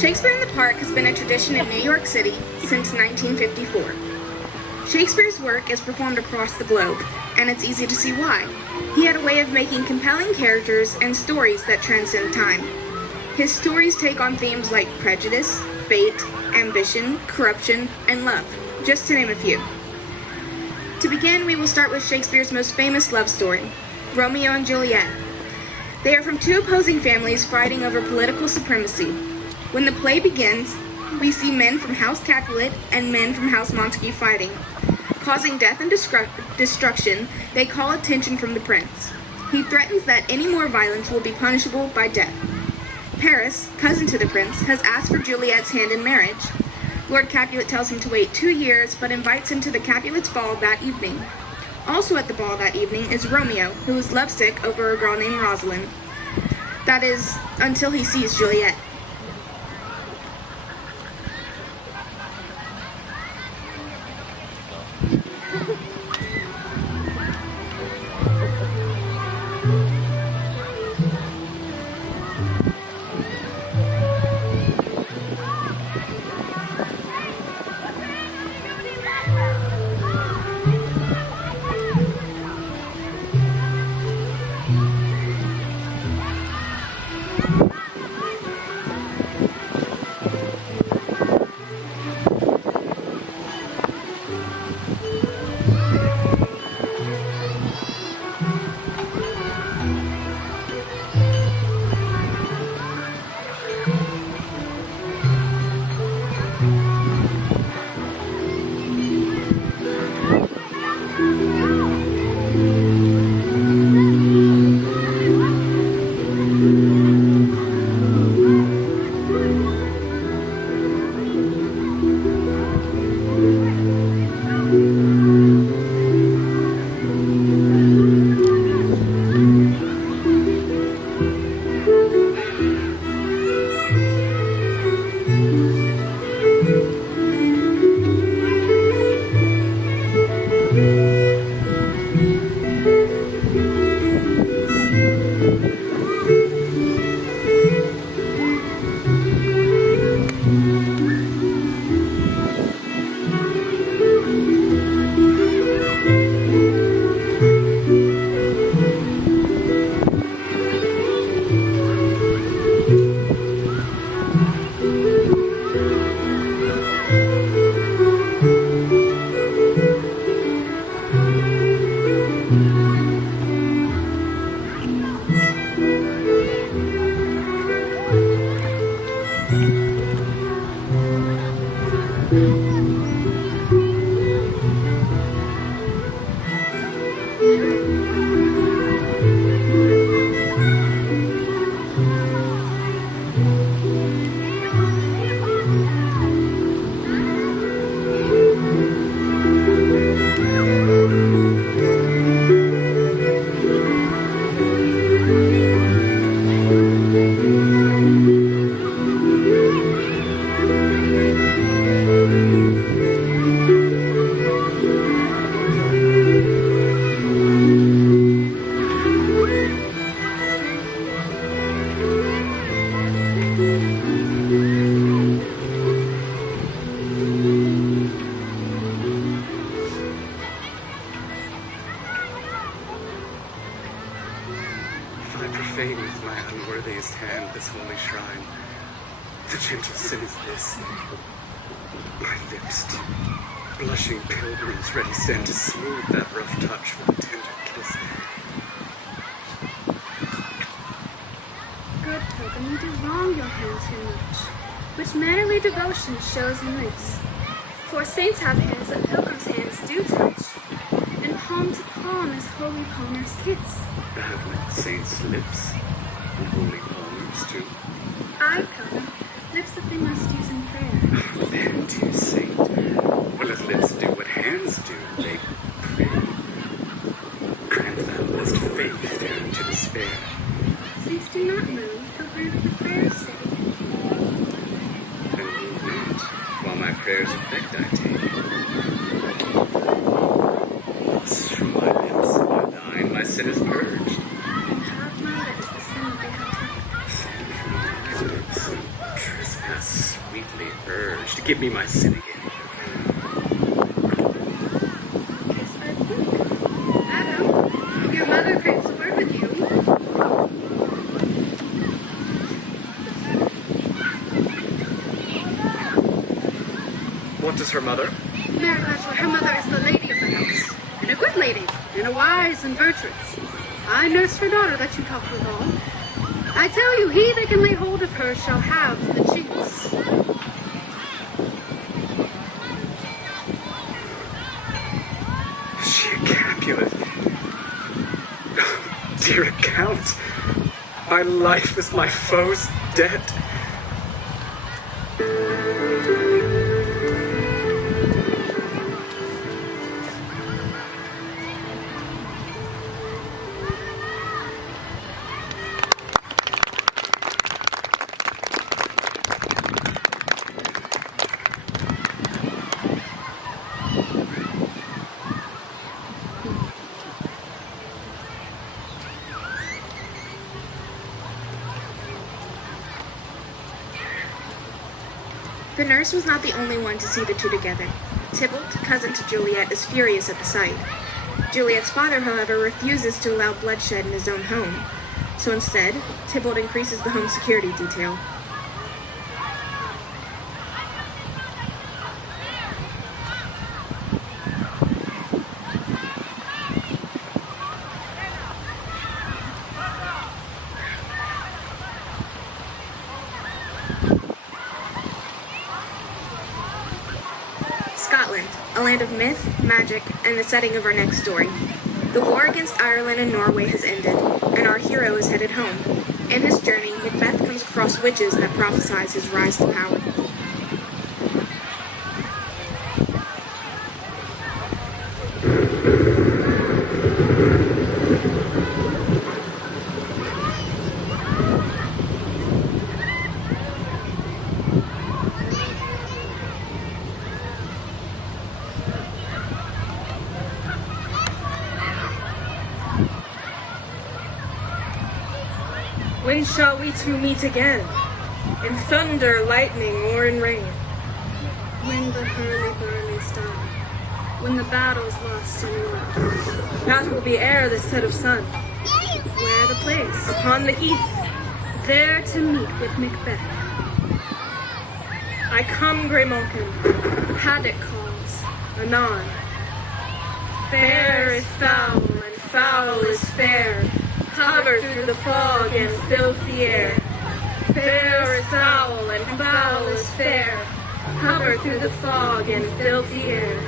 Shakespeare in the Park has been a tradition in New York City since 1954. Shakespeare's work is performed across the globe, and it's easy to see why. He had a way of making compelling characters and stories that transcend time. His stories take on themes like prejudice, fate, ambition, corruption, and love, just to name a few. To begin, we will start with Shakespeare's most famous love story, Romeo and Juliet. They are from two opposing families fighting over political supremacy. When the play begins, we see men from House Capulet and men from House Montague fighting. Causing death and destruction, they call attention from the prince. He threatens that any more violence will be punishable by death. Paris, cousin to the prince, has asked for Juliet's hand in marriage. Lord Capulet tells him to wait 2 years, but invites him to the Capulets' ball that evening. Also at the ball that evening is Romeo, who is lovesick over a girl named Rosalind. That is, until he sees Juliet. profane with my unworthiest hand this holy shrine. The gentle sin is this. My lips to blushing pilgrims ready stand to smooth that rough touch with a tender kiss. Good pilgrim, you do wrong your hand too much, which mannerly devotion shows in this. For saints have hands that pilgrims' hands do touch, and palm to palm as holy palmers kiss. Have not saints' lips, and holy palmers too? Aye, pilgrim, lips that they must use in prayer. Then, dear saint, what let lips do what hands do? They pray. Grant thou lest faith dare to despair. Saints do not move, till grant the prayers say. And move not, while my prayers effect I take. Thus from my lips and by thine my sin is purged. And have my lips the sin that they have taken. Sin from my lips, and trespass to give me my city. Yes, I think. Madam, your mother craves a word with you. What does her mother? Her mother is the lady of the house, and a good lady, and a wise and virtuous. I nursed her daughter that you talked with all. I tell you, he that can lay hold of her shall have the chinks. Is she a Capulet? Dear Count, my life is my foe's debt. The nurse was not the only one to see the two together. Tybalt, cousin to Juliet, is furious at the sight. Juliet's father, however, refuses to allow bloodshed in his own home. So instead, Tybalt increases the home security detail. Scotland, a land of myth, magic, and the setting of our next story. The war against Ireland and Norway has ended, and our hero is headed home. In his journey, Macbeth comes across witches that prophesize his rise to power. When shall we two meet again? In thunder, lightning, or in rain? When the hurly-burlies die, when the battle's lost and won. That will be ere the set of sun. Where the place? Upon the heath, There to meet with Macbeth. I come, Grey Malkin. Paddock calls. Anon. Fair is foul, and foul is fair. Hover through the fog and filthy air. Fair is foul, and foul is fair. Hover through the fog and filthy air.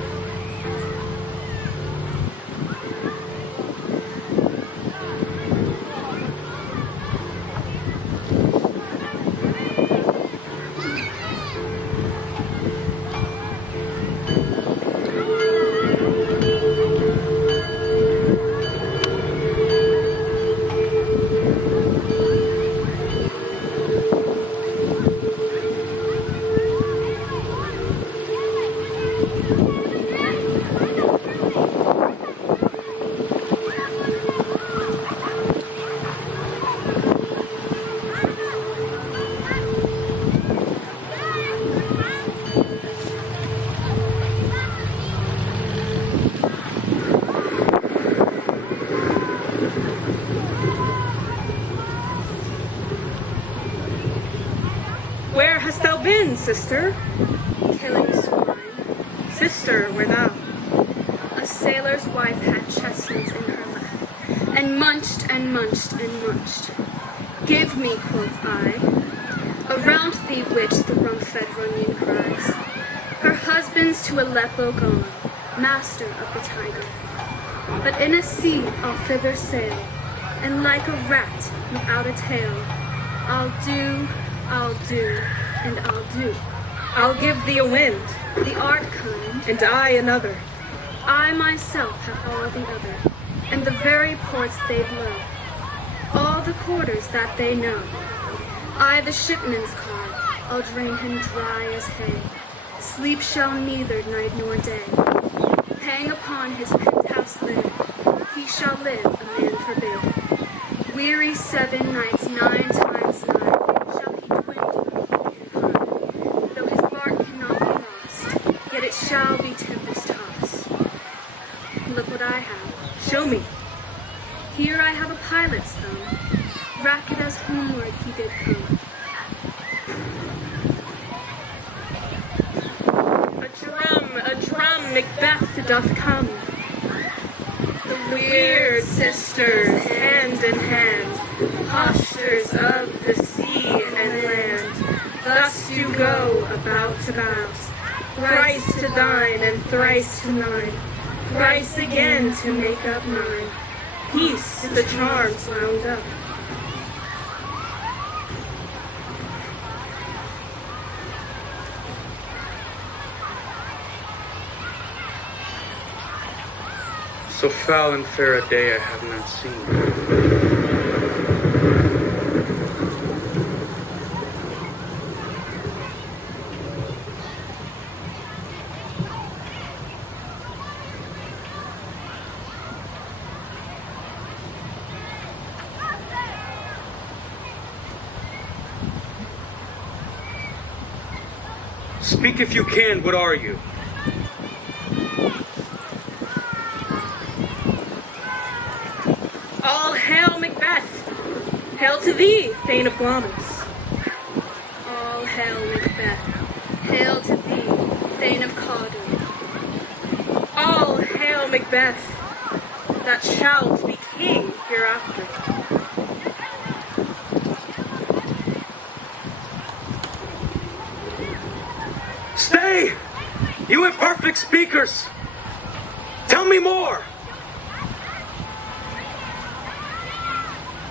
Where hast thou been, sister? Killing swine. Sister, where thou? A sailor's wife had chestnuts in her lap, and munched and munched and munched. Give me, quoth I. Around thee which the rum-fed runyon cries. Her husband's to Aleppo gone, master of the tiger. But in a sea I'll thither sail, and like a rat without a tail, I'll do, and I'll do. I'll give thee a wind, The art kind, and I another. I myself have all the other, and the very ports they blow, all the quarters that they know. I the shipman's car, I'll drain him dry as hay. Sleep shall neither night nor day. Hang upon his penthouse lid, he shall live, a man forbid. Weary 7 nights, 9 times 9, shall he dwindle and pine, though his bark cannot be shall be tempest-tossed. Look what I have. Show me. Here I have a pilot's thumb. Racket as homeward he did come. A drum, Macbeth doth come. The weird sisters, hand in hand, postures of the sea and land, thus do go about, thrice to thine and thrice to mine, thrice again to make up mine. Peace the charms wound up. So foul and fair a day I have not seen. Speak if you can, what are you? All hail Macbeth! Hail to thee, Thane of Glamis! All hail Macbeth. Hail to thee, Thane of Cawdor. All hail Macbeth, that shalt be king hereafter. Stay! You imperfect speakers! Tell me more!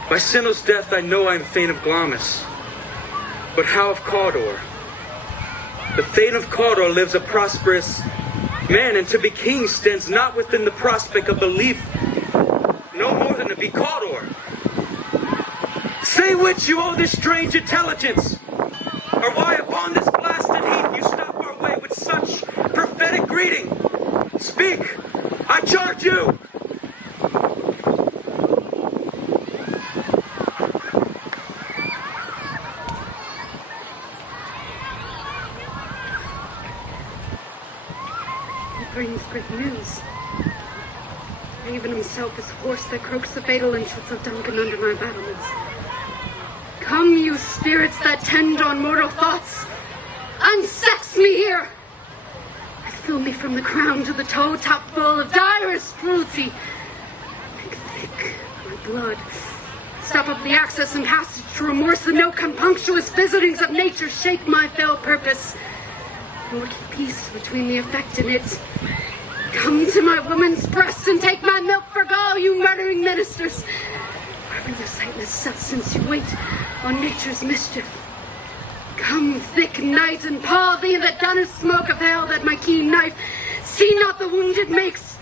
By Sinno's death I know I am Thane of Glamis. But how of Cawdor? The Thane of Cawdor lives a prosperous man, and to be king stands not within the prospect of belief, no more than to be Cawdor. Say which you owe this strange intelligence, or why upon this blasted heath you stop our way with such prophetic greeting. Speak, I charge you! Brings great news. Raven himself is horse that croaks the fatal entrance of Duncan under my battlements. Come, you spirits that tend on mortal thoughts, unsex me here! And fill me from the crown to the toe, top full of direst cruelty. Make thick my blood. Stop up the access and passage to remorse, and no compunctuous visitings of nature shake my fell purpose. Nor keep peace between the effect and it. Come to my woman's breast and take my milk for gall, you murdering ministers. Wherever your sightless substance you wait on nature's mischief. Come, thick night, and paw thee the dunnest smoke of hell that my keen knife see not the wound it makes,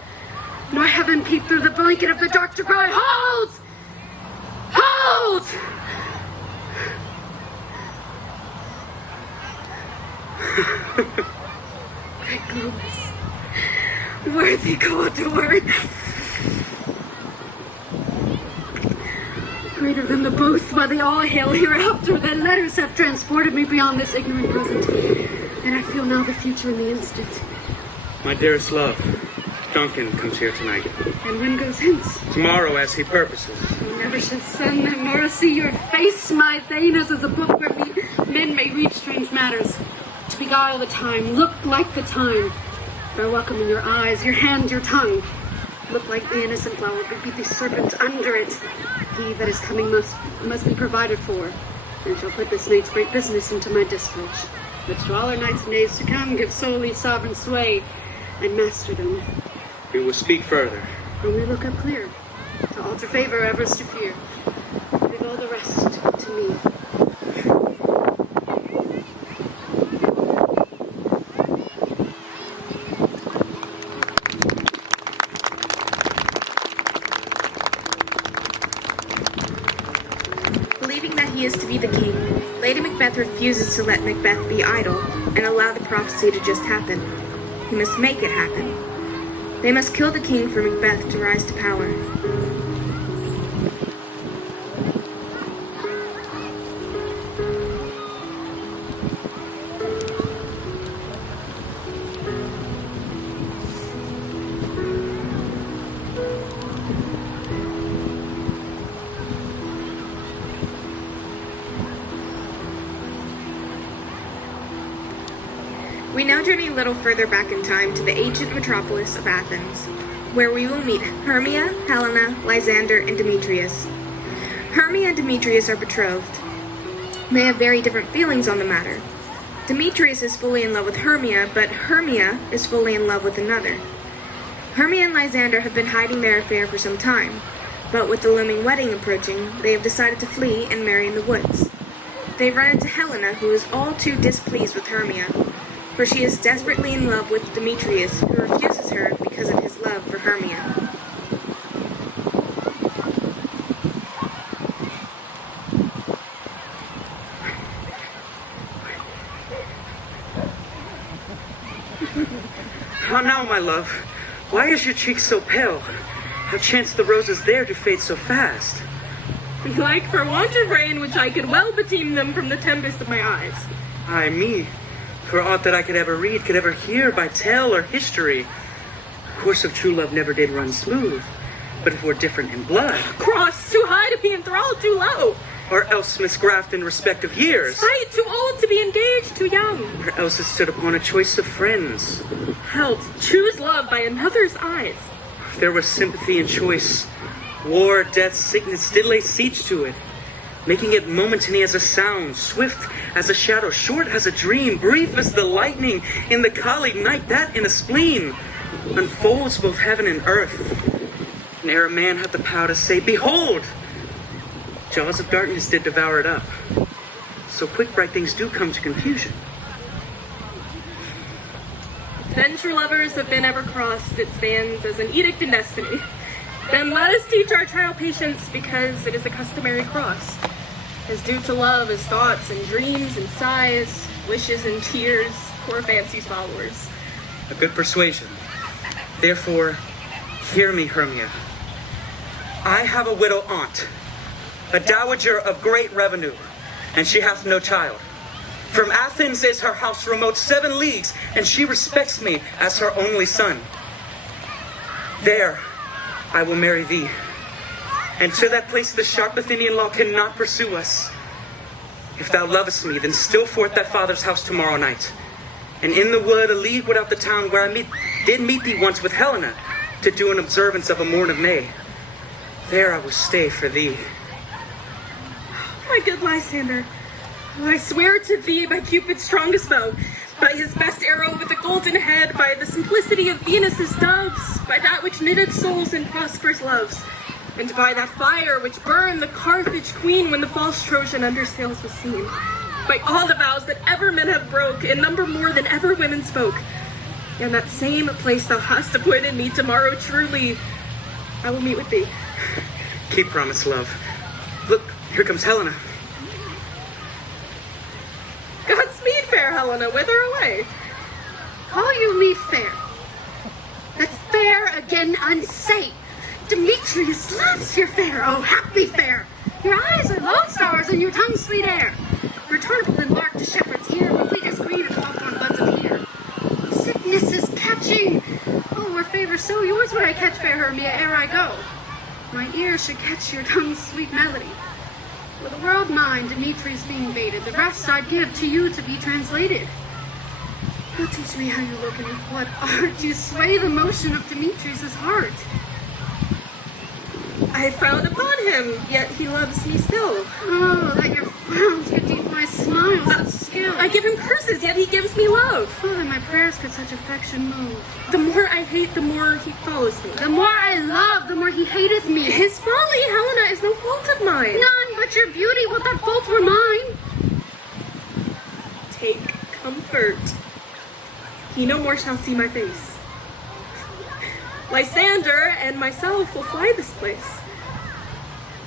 nor heaven peep through the blanket of the dark to cry, hold! Hold! Great Glamis, worthy Cawdor, greater than the both by the all hail hereafter, that letters have transported me beyond this ignorant present, and I feel now the future in the instant. My dearest love, Duncan comes here tonight. And when goes hence? Tomorrow, as he purposes. You never shall send them nor see your face, my Thane, as is a book where men may read strange matters. To beguile the time, look like the time. Bear welcome in your eyes, your hand, your tongue. Look like the innocent flower, but be the serpent under it. He that is coming must be provided for, and shall put this night's great business into my dispatch, which to all our nights and days to come give solely sovereign sway and masterdom. We will speak further. When we look up clear, to alter favor, ever's to fear. Leave all the rest to me. Believing that he is to be the king, Lady Macbeth refuses to let Macbeth be idle and allow the prophecy to just happen. He must make it happen. They must kill the king for Macbeth to rise to power. We now journey a little further back in time to the ancient metropolis of Athens, where we will meet Hermia, Helena, Lysander, and Demetrius. Hermia and Demetrius are betrothed. They have very different feelings on the matter. Demetrius is fully in love with Hermia, but Hermia is fully in love with another. Hermia and Lysander have been hiding their affair for some time, but with the looming wedding approaching, they have decided to flee and marry in the woods. They run into Helena, who is all too displeased with Hermia, for she is desperately in love with Demetrius, who refuses her because of his love for Hermia. How now, my love? Why is your cheek so pale? How chance the roses there to fade so fast? Like for want of rain, which I could well beteem them from the tempest of my eyes. Ay me, for aught that I could ever read, could ever hear by tale or history. The course of true love never did run smooth, but if we're different in blood, Cross too high to be enthralled, too low. or else misgraft in respect of years, Sight too old to be engaged, too young. or else it stood upon a choice of friends. Held, choose love by another's eyes. There was sympathy and choice. War, death, sickness did lay siege to it, making it momentary as a sound, swift as a shadow, short as a dream, brief as the lightning in the colleague night that in a spleen unfolds both heaven and earth. And ere a man had the power to say, behold, jaws of darkness did devour it up. So quick bright things do come to confusion. Then true lovers have been ever crossed, it stands as an edict in destiny. Then let us teach our trial patience, because it is a customary cross. As due to love as thoughts and dreams and sighs, wishes and tears, poor fancy's followers. A good persuasion. Therefore, hear me, Hermia. I have a widow aunt, a dowager of great revenue, and she hath no child. From Athens is her house remote 7 leagues, and she respects me as her only son. There I will marry thee, and to that place the sharp Athenian law cannot pursue us. If thou lovest me, then still forth thy father's house tomorrow night, and in the wood a league without the town where I did meet thee once with Helena, to do an observance of a morn of May. There I will stay for thee. My good Lysander, I swear to thee by Cupid's strongest bow, by his best arrow with a golden head, by the simplicity of Venus's doves, by that which knitted souls in prosperous loves, and by that fire which burned the Carthage queen when the false Trojan under sails was seen, by all the vows that ever men have broke, in number more than ever women spoke, and that same place thou hast appointed me tomorrow truly, I will meet with thee. Keep promise, love. Look, here comes Helena. Godspeed, fair Helena, whither away? Call you me fair? That's fair again unsay. Demetrius loves your fair, oh happy fair. Your eyes are lodestars and your tongue sweet air. Returnable and lark to shepherd's ear, complete as green as hawthorn buds appear. Sickness is catching. Oh, were favor so yours would I catch fair Hermia ere I go. My ear should catch your tongue's sweet melody. Were the world mine, Demetrius being baited, the rest I'd give to you to be translated. Oh, teach me how you look and with what art you sway the motion of Demetrius' heart. I frowned upon him, yet he loves me still. Oh, that your frowns could deep my smiles of skill. I give him curses, yet he gives me love. Oh, that my prayers could such affection move. The more I hate, the more he follows me. The more I love, the more he hateth me. His folly, Helena, is no fault of mine. None but your beauty, what that fault were mine. Take comfort. He no more shall see my face. Lysander and myself will fly this place.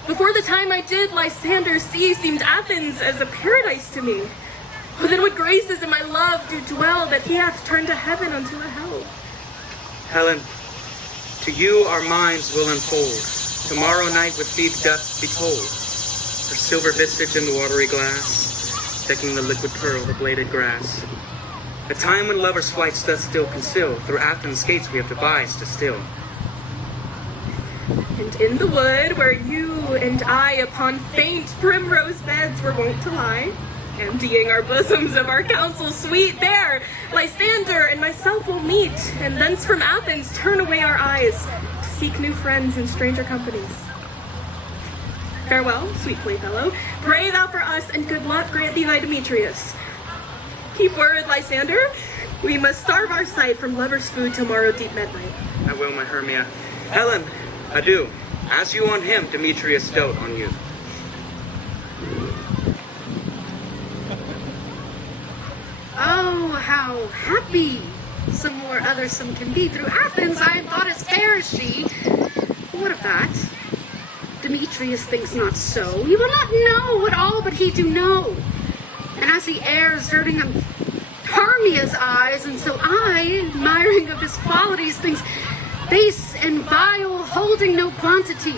Before the time I did, Lysander's sea seemed Athens as a paradise to me. Oh, then what graces in my love do dwell, that he hath turned a heaven unto a hell. Helen, to you our minds will unfold. Tomorrow night with thee doth behold. Her silver visage in the watery glass, decking the liquid pearl, the bladed grass. A time when lovers' flights doth still conceal, through Athens' gates we have devised to still. And in the wood where you and I upon faint primrose beds were wont to lie, Emptying our bosoms of our counsel sweet, there Lysander and myself will meet, and thence from Athens turn away our eyes to seek new friends in stranger companies. Farewell, sweet playfellow. Pray thou for us, and good luck grant thee thy Demetrius. Keep word, Lysander. We must starve our sight from lover's food tomorrow deep midnight. I will, my Hermia. Helen, adieu. As you on him, Demetrius dote on you. Oh, how happy some more othersome can be. Through Athens I am thought as fair as she. What of that? Demetrius thinks not so. He will not know what all but he do know. And as he errs, dirting on Hermia's eyes, and so I, admiring of his qualities, thinks base and vile, holding no quantity.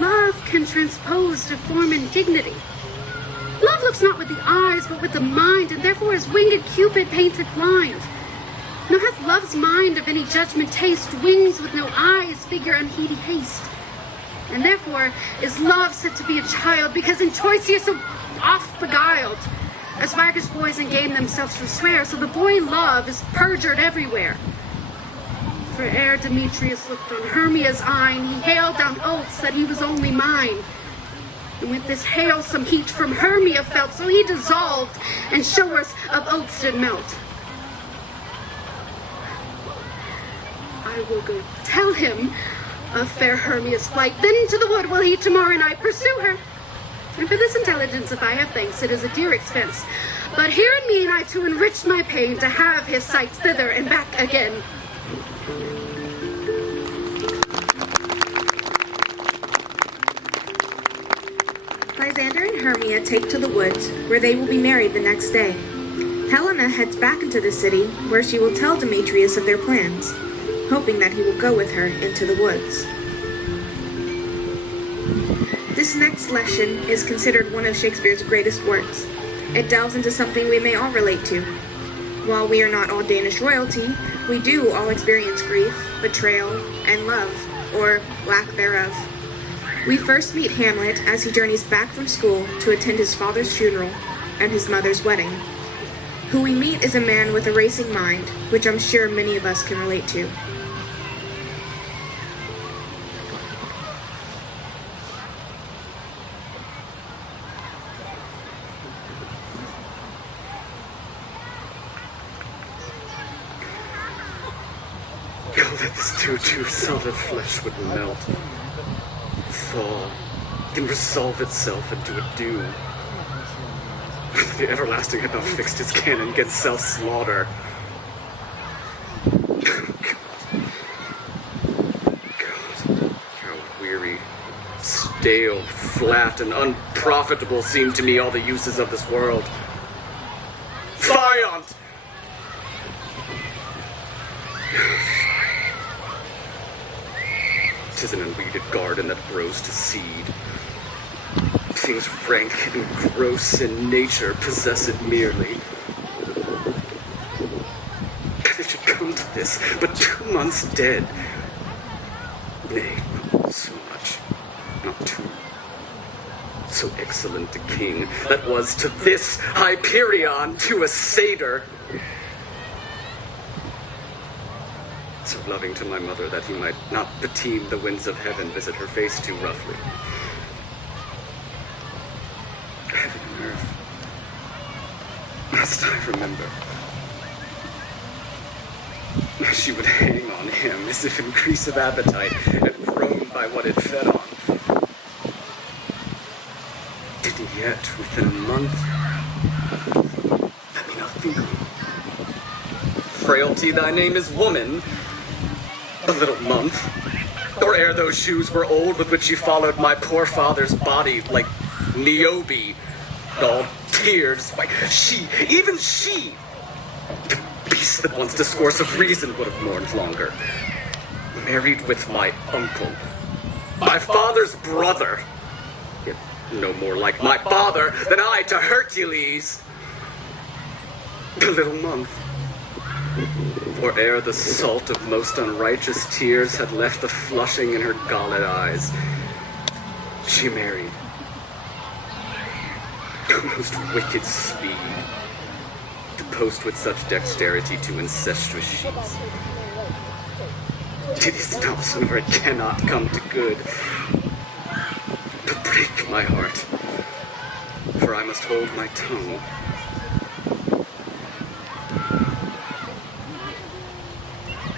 Love can transpose to form and dignity. Love looks not with the eyes, but with the mind, and therefore is winged Cupid painted blind. Nor hath love's mind of any judgment taste, wings with no eyes, figure unheedy haste. And therefore is love said to be a child, because in choice he is so oft beguiled. As waggish boys in game themselves forswear, so the boy love is perjured everywhere. For ere Demetrius looked on Hermia's eyne, he hailed down oaths that he was only mine. And with this hail some heat from Hermia felt, so he dissolved, and showers of oaths did melt. I will go tell him of fair Hermia's flight, then to the wood will he tomorrow night pursue her. And for this intelligence, if I have thanks, it is a dear expense. But here in mean I to enrich my pain, to have his sight thither and back again. Lysander and Hermia take to the woods, where they will be married the next day. Helena heads back into the city, where she will tell Demetrius of their plans, hoping that he will go with her into the woods. This next lesson is considered one of Shakespeare's greatest works. It delves into something we may all relate to. While we are not all Danish royalty, we do all experience grief, betrayal, and love, or lack thereof. We first meet Hamlet as he journeys back from school to attend his father's funeral and his mother's wedding. Who we meet is a man with a racing mind, which I'm sure many of us can relate to. Oh, that this too solid flesh would melt, thaw, and resolve itself into a dew. The everlasting had not fixed his cannon against self-slaughter. God, how weary, stale, flat, and unprofitable seem to me all the uses of this world. Fiant! 'Tis an unweeded garden that grows to seed. Things rank and gross in nature, possessed merely. That it should come to this, but 2 months dead. Nay, not so much, not 2. So excellent a king that was to this Hyperion to a satyr. So loving to my mother that he might not beteem the winds of heaven visit her face too roughly. Heaven and earth. Must I remember? She would hang on him as if in grease of appetite and grown by what it fed on. And yet, within a month, let me not think. Frailty, thy name is woman. A little month, or ere those shoes were old with which you followed my poor father's body like Niobe, all tears. Why, she, even she, the beast that once discourse of reason would have mourned longer, married with my uncle, my father's brother, yet no more like my father than I to Hercules. A little month. For ere the salt of most unrighteous tears had left the flushing in her galled eyes, she married. most wicked speed, to post with such dexterity to incestuous sheets. It is stops where it cannot come to good, to break my heart, for I must hold my tongue.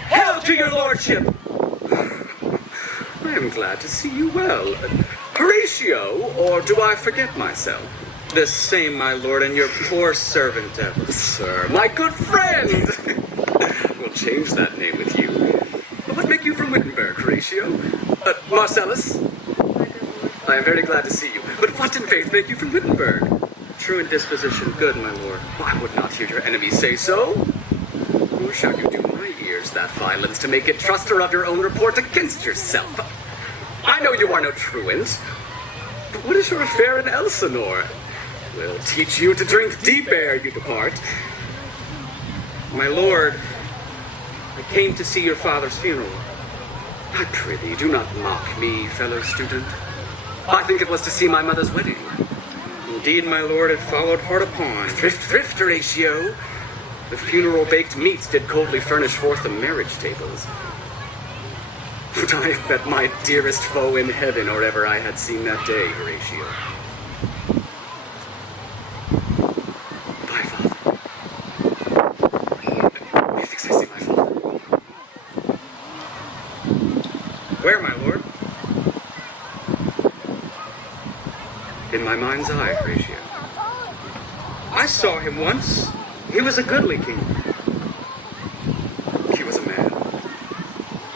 Hail to your lordship! I am glad to see you well. Horatio, or do I forget myself? The same, my lord, and your poor servant ever. Sir, my good friend! We'll change that name with you. What make you from Wittenberg, Horatio? Marcellus? I am very glad to see you. But what in faith make you from Wittenberg? True in disposition, good, my lord. I would not hear your enemies say so. Nor shall you do my ears that violence to make it truster of your own report against yourself. I know you are no truant. But what is your affair in Elsinore? We'll teach you to drink deep ere you depart. My lord, I came to see your father's funeral. I prithee, do not mock me, fellow student. I think it was to see my mother's wedding. Indeed, my lord, it followed hard upon. Thrift, Horatio. The funeral baked meats did coldly furnish forth the marriage tables. Would I have bet my dearest foe in heaven or ever I had seen that day, Horatio. Bye, father. Methinks I see my father. Where, my lord? In my mind's eye, Horatio. I saw him once. He was a goodly king. He was a man.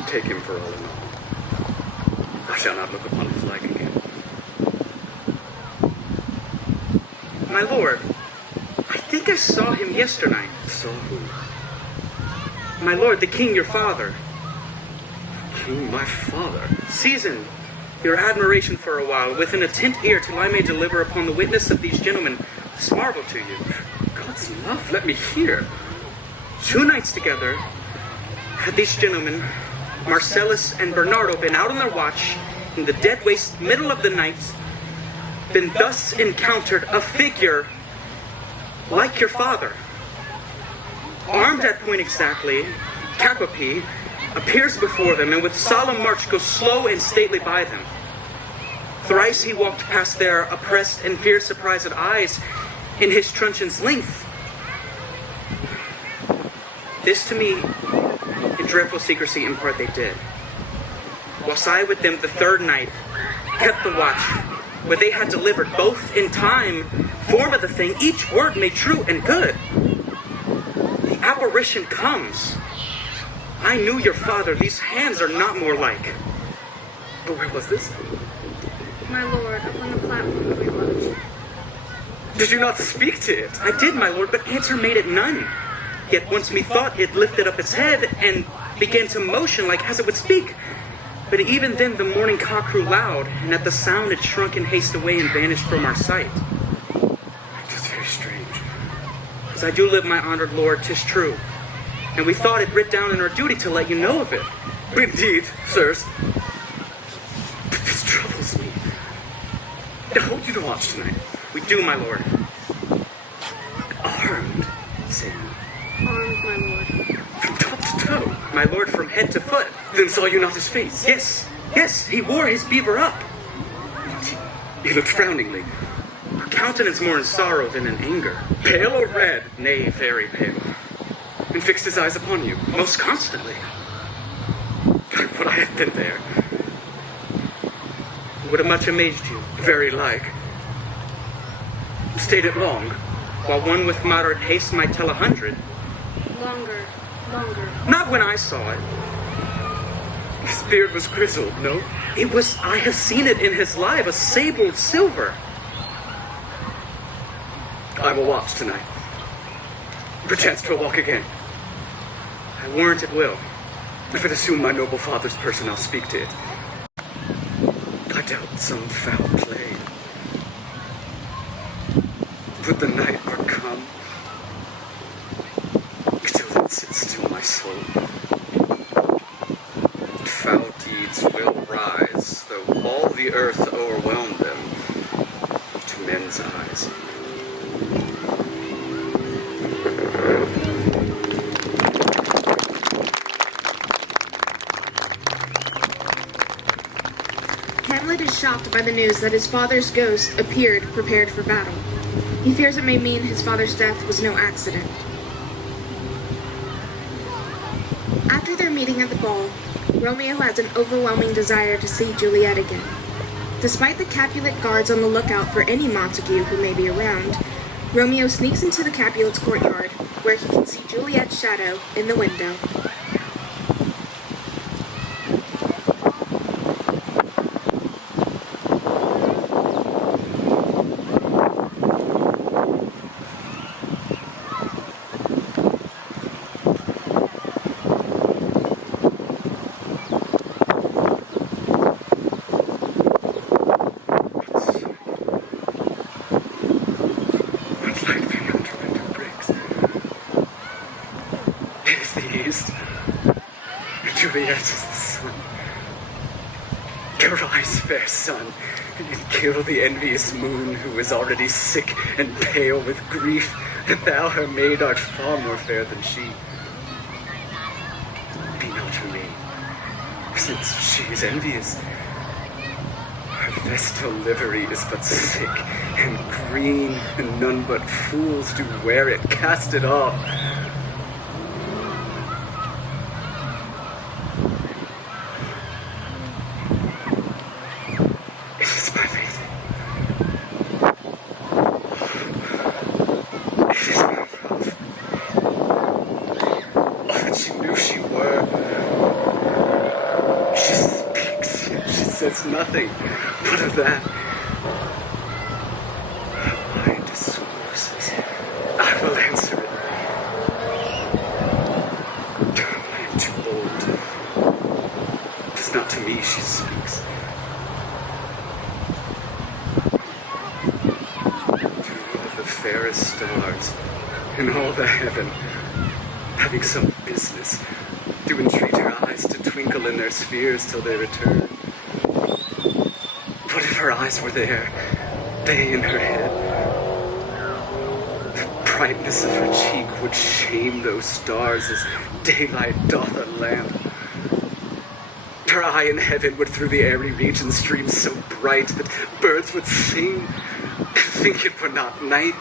Take him for all in all. I shall not look upon his like again. My lord, I think I saw him yesternight. Saw who? My lord, the king, your father. King, my father. Season your admiration for a while with an attent ear till I may deliver upon the witness of these gentlemen this marvel to you. God's love, let me hear. 2 nights together had these gentlemen, Marcellus and Bernardo, been out on their watch in the dead waste middle of the night, been thus encountered a figure like your father. Armed at point exactly, Cacope appears before them and with solemn march goes slow and stately by them. Thrice he walked past their oppressed and fear surprised eyes in his truncheon's length. This to me in dreadful secrecy in part they did. Whilst I with them the 3rd night kept the watch, where they had delivered both in time, form of the thing, each word made true and good. The apparition comes. I knew your father, these hands are not more like. But where was this? My lord, upon the platform where we watch. Did you not speak to it? I did, my lord, but answer made it none. Yet once methought it lifted up its head and began to motion like as it would speak. But even then the morning cock crew loud, and at the sound it shrunk in haste away and vanished from our sight. It is very strange. As I do live, my honored lord, 'tis true. And we thought it writ down in our duty to let you know of it. Indeed, sirs. But this troubles me. Hold you to watch tonight. We do, my lord. Armed, say you. Armed, my lord. From top to toe. My lord, from head to foot. Then saw you not his face? Yes, he wore his beaver up. He looked frowningly. A countenance more in sorrow than in anger. Pale or red? Nay, very pale. And fixed his eyes upon you. Most constantly. Would I have been there? Would have much amazed you. Very like. Stayed it long. While one with moderate haste might tell 100. Longer. Not when I saw it. His beard was grizzled, no? It was, I have seen it in his life, a sabled silver. I will watch tonight. Perchance 'twill walk again. I warrant it will. If it assume my noble father's person, I'll speak to it. I doubt some foul play. Would the night were come. Till then sit still my soul. Foul deeds will rise, though all the earth o'erwhelm them, to men's eyes. is shocked by the news that his father's ghost appeared prepared for battle. He fears it may mean his father's death was no accident. After their meeting at the ball, Romeo has an overwhelming desire to see Juliet again. Despite the Capulet guards on the lookout for any Montague who may be around, Romeo sneaks into the Capulets' courtyard, where he can see Juliet's shadow in the window. Juliet is the sun. Arise, fair sun, and kill the envious moon, who is already sick and pale with grief, that thou, her maid, art far more fair than she. Be not her maid, since she is envious. Her vestal livery is but sick and green, and none but fools do wear it. Cast it off. Nothing but of that. Her mind discourses. I will answer it. I am too old. It's not to me she speaks. To all the fairest stars in all the heaven, having some business, do entreat her eyes to twinkle in their spheres till they return. What if her eyes were there, they in her head? The brightness of her cheek would shame those stars as daylight doth a lamp. Her eye in heaven would through the airy region stream so bright that birds would sing and think it were not night.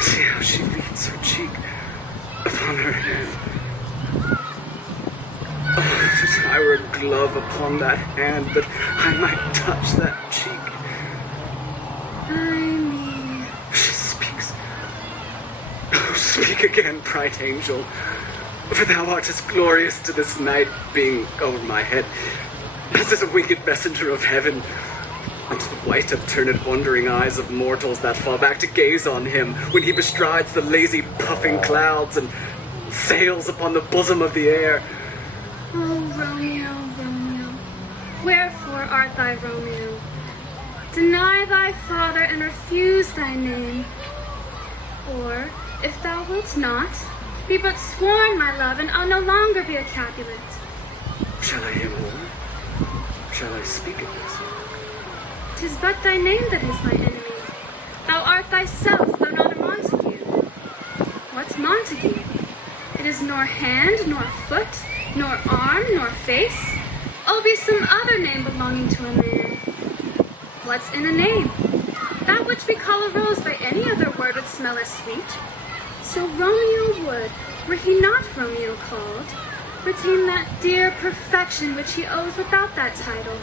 See how she leans her cheek upon her hand. Oh, that I were a glove upon that hand, that I might touch that cheek. She speaks. Oh, speak again, bright angel, for thou art as glorious to this night being over my head, as is a winged messenger of heaven, unto the white upturned wondering eyes of mortals that fall back to gaze on him when he bestrides the lazy puffing clouds and sails upon the bosom of the air. Oh, Romeo, Romeo, wherefore art thy Romeo? Deny thy father and refuse thy name. Or, if thou wilt not, be but sworn, my love, and I'll no longer be a Capulet. Shall I hear more? Shall I speak of this? 'Tis but thy name that is thy enemy. Thou art thyself, though not a Montague. What's Montague? It is nor hand, nor foot, nor arm, nor face. Oh, be some other name belonging to a man. What's in a name? That which we call a rose by any other word would smell as sweet. So Romeo would, were he not Romeo called, retain that dear perfection which he owes without that title.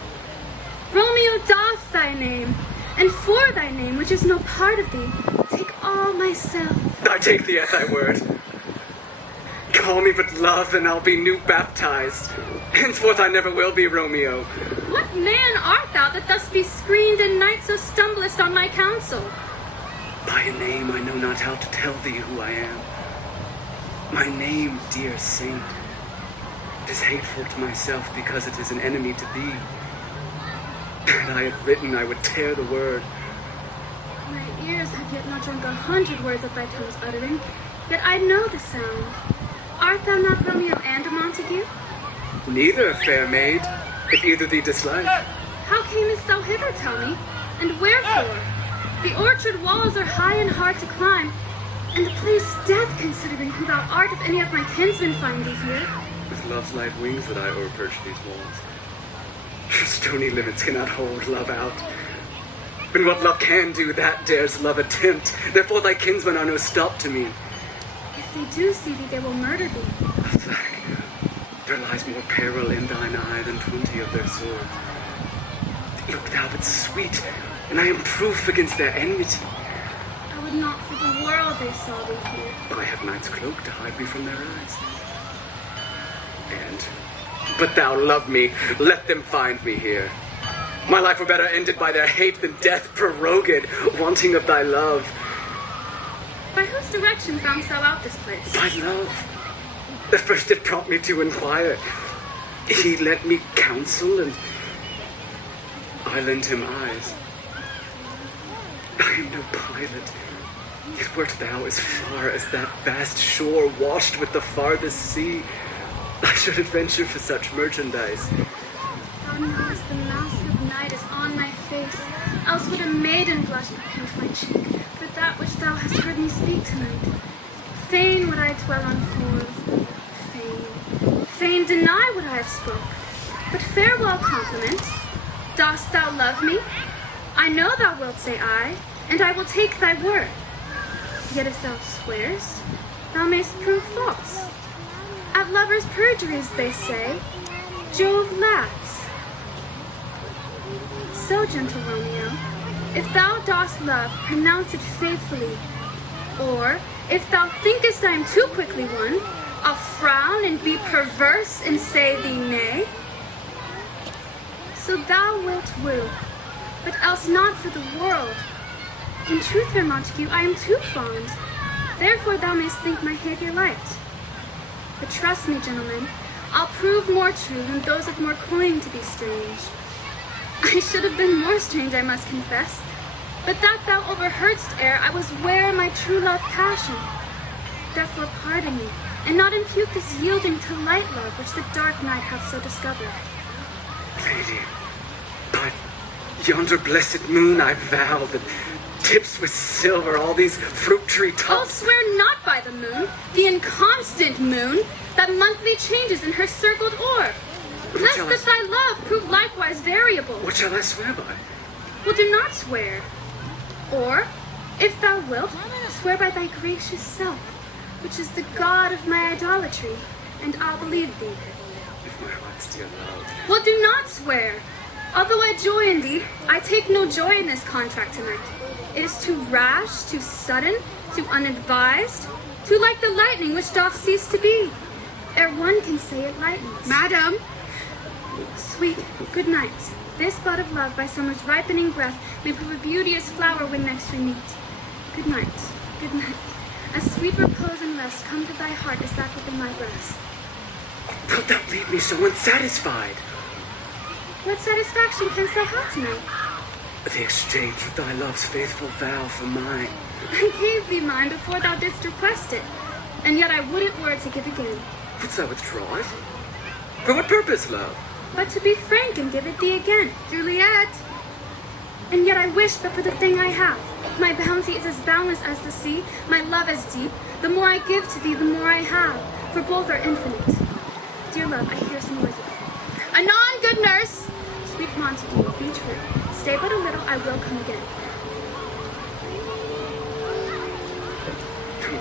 Romeo doth thy name, and for thy name, which is no part of thee, take all myself. I take thee at thy word. Call me but love, and I'll be new baptized. Henceforth I never will be Romeo. What man art thou that thus be screened in night, so stumblest on my counsel? By a name I know not how to tell thee who I am. My name, dear saint, it is hateful to myself because it is an enemy to thee. Had I had written, I would tear the word. My ears have yet not drunk 100 words that thy tongue's uttering, yet I know the sound. Art thou not Romeo and a Montague? Neither, fair maid, if either thee dislike. How camest thou hither, tell me, and wherefore? The orchard walls are high and hard to climb, and the place death, considering who thou art, if any of my kinsmen find thee here. With love's light wings that I o'erperch these walls. Stony limits cannot hold love out. And what love can do, that dares love attempt. Therefore thy kinsmen are no stop to me. If they do see thee, they will murder thee. Alack, there lies more peril in thine eye than 20 of their sword. Look thou but sweet, and I am proof against their enmity. I would not for the world they saw thee here. I have night's cloak to hide me from their eyes. But thou love me, let them find me here. My life were better ended by their hate than death prorogued, wanting of thy love. By whose direction foundst thou out this place? By love. That first did prompt me to inquire. He lent me counsel, and I lent him eyes. I am no pilot, yet wert thou as far as that vast shore washed with the farthest sea, I should adventure for such merchandise. Thou knowest the mask of night is on my face, else would a maiden blush paint my cheek for that which thou hast heard me speak tonight. Fain would I dwell on form, fain deny what I have spoke. But farewell compliment. Dost thou love me? I know thou wilt say aye, and I will take thy word. Yet if thou swearest, thou mayst prove false. At lovers' perjuries, they say, Jove laughs. So, gentle Romeo, if thou dost love, pronounce it faithfully. Or, if thou thinkest I am too quickly won, I'll frown and be perverse and say thee nay. So thou wilt woo, but else not for the world. In truth, fair Montague, I am too fond. Therefore thou mayst think my havior light. But trust me, gentlemen, I'll prove more true than those of more coin to be strange. I should have been more strange, I must confess, but that thou overheardst ere I was ware my true love passion. Therefore pardon me, and not impute this yielding to light love which the dark night hath so discovered. Lady, by yonder blessed moon I vow that tips with silver all these fruit tree tops. I'll swear not by the moon, the inconstant moon, that monthly changes in her circled orb. Lest that thy love prove likewise variable. What shall I swear by? Well, do not swear. Or, if thou wilt, swear by thy gracious self, which is the god of my idolatry, and I'll believe thee. If my heart's dear love. Well, do not swear. Although I joy in thee, I take no joy in this contract tonight. It is too rash, too sudden, too unadvised, too like the lightning which doth cease to be, ere one can say it lightens. Madam, Sweet, good night. This bud of love by summer's ripening breath may prove a beauteous flower when next we meet. Good night, good night. A sweet repose and rest come to thy heart as that within my breast. Wilt thou leave me so unsatisfied? What satisfaction canst thou have tonight? The exchange of thy love's faithful vow for mine. I gave thee mine before thou didst request it, and yet I would it were to give again. Wouldst thou withdraw it? For what purpose, love? But to be frank and give it thee again. Juliet, And yet I wish but for the thing I have. My bounty is as boundless as the sea, my love as deep. The more I give to thee, the more I have, for both are infinite. Dear love, I hear some noise. anon, good nurse. Sweet Montague, be true. Stay but a little, I will come again.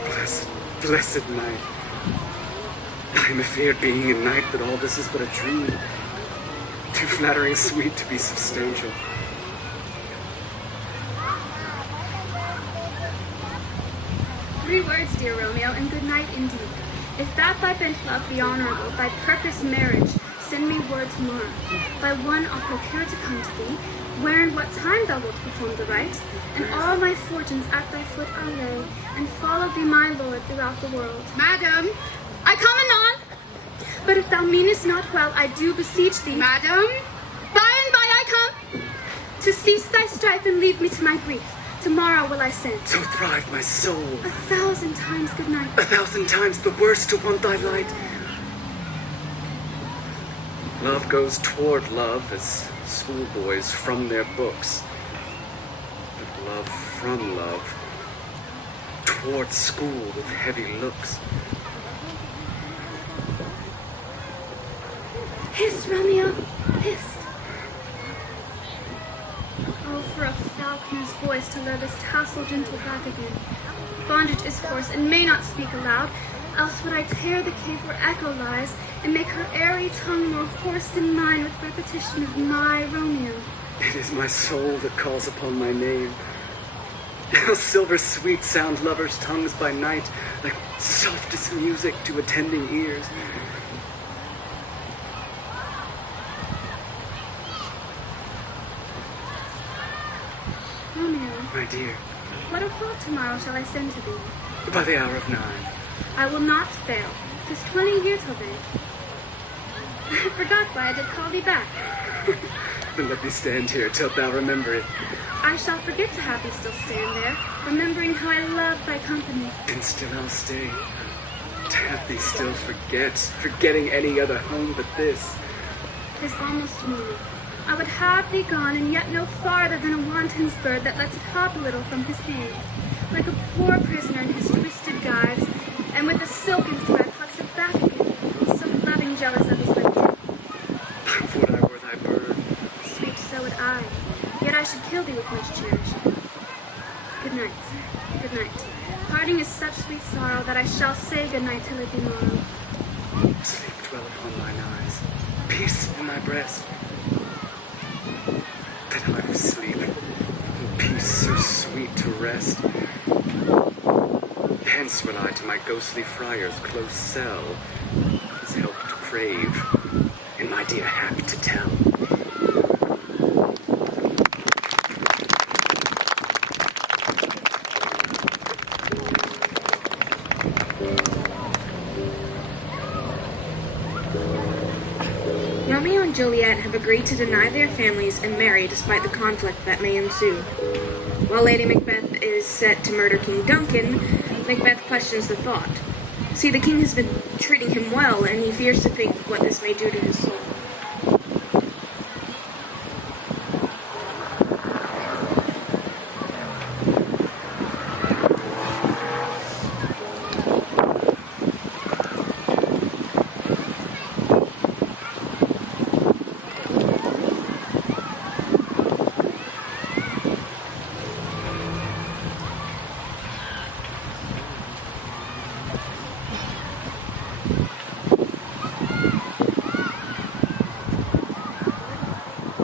Blessed, blessed night. I am afeard being in night that all this is but a dream. Too flattering sweet to be substantial. Three words, dear Romeo, and good night indeed. If that thy bent love be honorable, thy purpose marriage, send me word tomorrow. By one I'll procure to come to thee, where and what time thou wilt perform the rite, and all my fortunes at thy foot I'll lay, and follow thee, my lord, throughout the world. Madam, I come anon! But if thou meanest not well, I do beseech thee. madam, By and by I come, to cease thy strife and leave me to my grief. Tomorrow will I send. So thrive my soul. 1,000 times good night. 1,000 times the worse to want thy light. Love goes toward love as schoolboys from their books. But love from love toward school with heavy looks. Hist, Romeo, hist. for a falconer's voice to lure this tassel gentle back again. Bondage is hoarse and may not speak aloud, else would I tear the cave where echo lies, and make her airy tongue more hoarse than mine with repetition of my Romeo. It is my soul that calls upon my name. How silver sweet sound lovers' tongues by night, like softest music to attending ears. Romeo, My dear, what o'clock tomorrow shall I send to thee? by the hour of 9. I will not fail. 'Tis 20 years till then. I forgot why I did call thee back. Then let me stand here till thou remember it. I shall forget to have thee still stand there, remembering how I loved thy company. And still I'll stay. To have thee still forgetting any other home but this. 'Tis almost noon. I would have thee gone, and yet no farther than a wanton's bird that lets it hop a little from his hand, like a poor prisoner in his twisted gyves, and with a silken thread plucks it back again, so loving jealous of his liberty. Would I were thy bird. Sweet, so would I, yet I should kill thee with much cherished. Good night, good night. Parting is such sweet sorrow that I shall say good night till it be morrow. Sleep dwell upon thine eyes. Peace in thy breast. That I will sleep. And peace so sweet to rest. Hence will I to my ghostly friar's close cell his help to crave, and my dear hap to tell. Romeo and Juliet have agreed to deny their families and marry despite the conflict that may ensue. While Lady Macbeth is set to murder King Duncan, Macbeth questions the thought. See, the king has been treating him well, and he fears to think what this may do to his soul.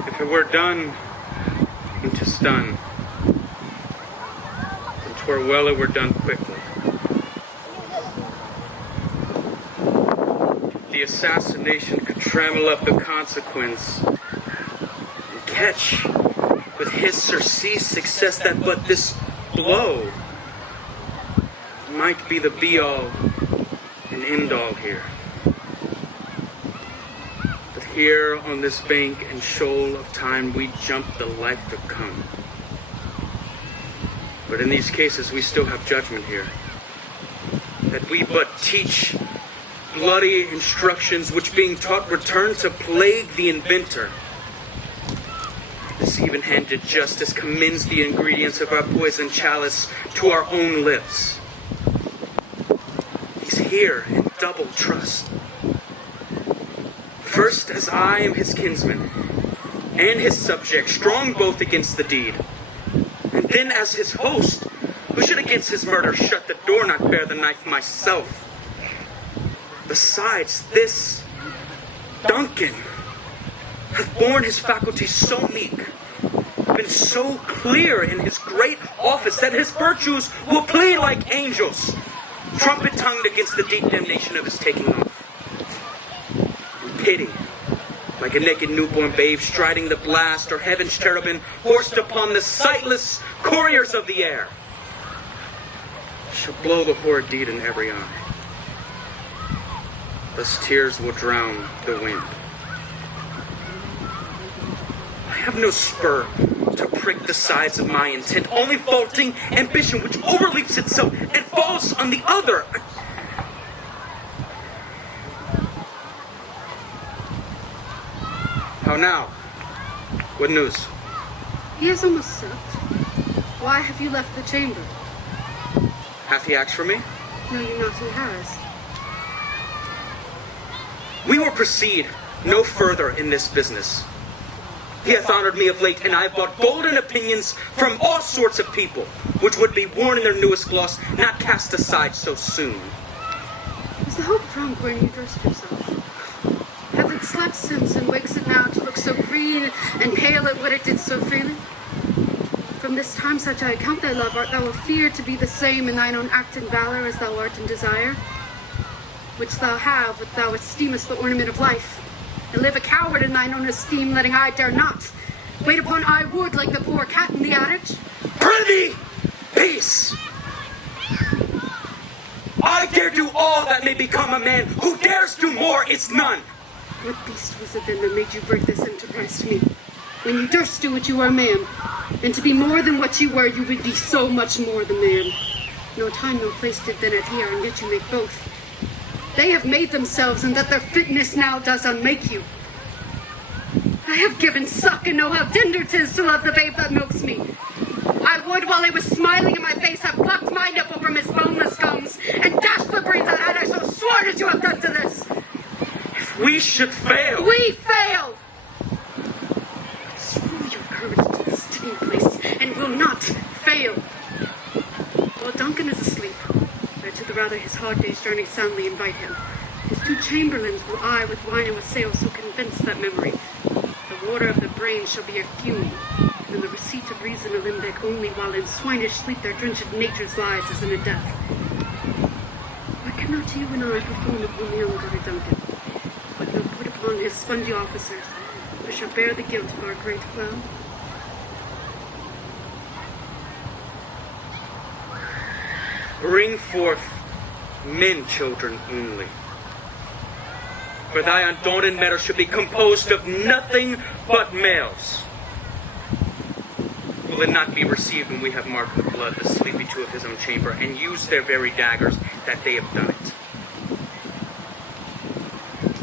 If it were done, and 'tis done, and 'twere well it were done quickly. The assassination could trammel up the consequence, and catch with his surcease success that but this blow might be the be-all and end-all here. Here on this bank and shoal of time, we jump the life to come. But in these cases, we still have judgment here. That we but teach bloody instructions, which being taught return to plague the inventor. This even-handed justice commends the ingredients of our poison chalice to our own lips. He's here in double trust. First, as I am his kinsman, and his subject, strong both against the deed. And then as his host, who should against his murder shut the door, not bear the knife myself. Besides this, Duncan hath borne his faculties so meek, been so clear in his great office, that his virtues will plead like angels, trumpet-tongued against the deep damnation of his taking off. Pity, like a naked newborn babe striding the blast, or heaven's cherubim horsed upon the sightless couriers of the air, shall blow the horrid deed in every eye. Thus tears will drown the wind. I have no spur to prick the sides of my intent, only faulting ambition which overleaps itself and falls on the other. How now? What news? He is almost supped. Why have you left the chamber? Hath he asked for me? No, you not he has. We will proceed no further in this business. He hath honored me of late, and I have bought golden opinions from all sorts of people, which would be worn in their newest gloss, not cast aside so soon. Is the hope drunk when you dressed yourself? Hath it slept since, and wakes it now to look so green and pale at what it did so freely? From this time such I account thy love, art thou afeard to be the same in thine own act and valor as thou art in desire? Which thou have, what thou esteemest the ornament of life, and live a coward in thine own esteem, letting I dare not wait upon I would like the poor cat in the adage? Prithee, peace! I dare do all that may become a man. Who dares do more is none. What beast was it then that made you break this enterprise to me? When you durst do it, you were a man. And to be more than what you were, you would be so much more than man. No time, no place did then adhere, and yet you make both. They have made themselves, and that their fitness now does unmake you. I have given suck, and know how tender 'tis to love the babe that milks me. I would, while he was smiling in my face, have plucked my nipple from his boneless gums, and dashed the brains out had I so sworn as you have done to this. If we should fail... We fail! Screw your courage to this sticking place, and will not fail. While Duncan is asleep, I to the rather his hard day's journey soundly invite him. His 2 chamberlains will I with wine and with sail so convince that memory. The water of the brain shall be a fume, and the receipt of reason a limbic only, while in swinish sleep their drenched natures lies as in a death. What cannot you and I perform upon the young God Duncan? What no put upon his spongy officers, who shall bear the guilt of our great blow? Bring forth men children only. For thy undaunted metal should be composed of nothing but males. Will it not be received when we have marked with blood the sleepy 2 of his own chamber, and used their very daggers that they have done it?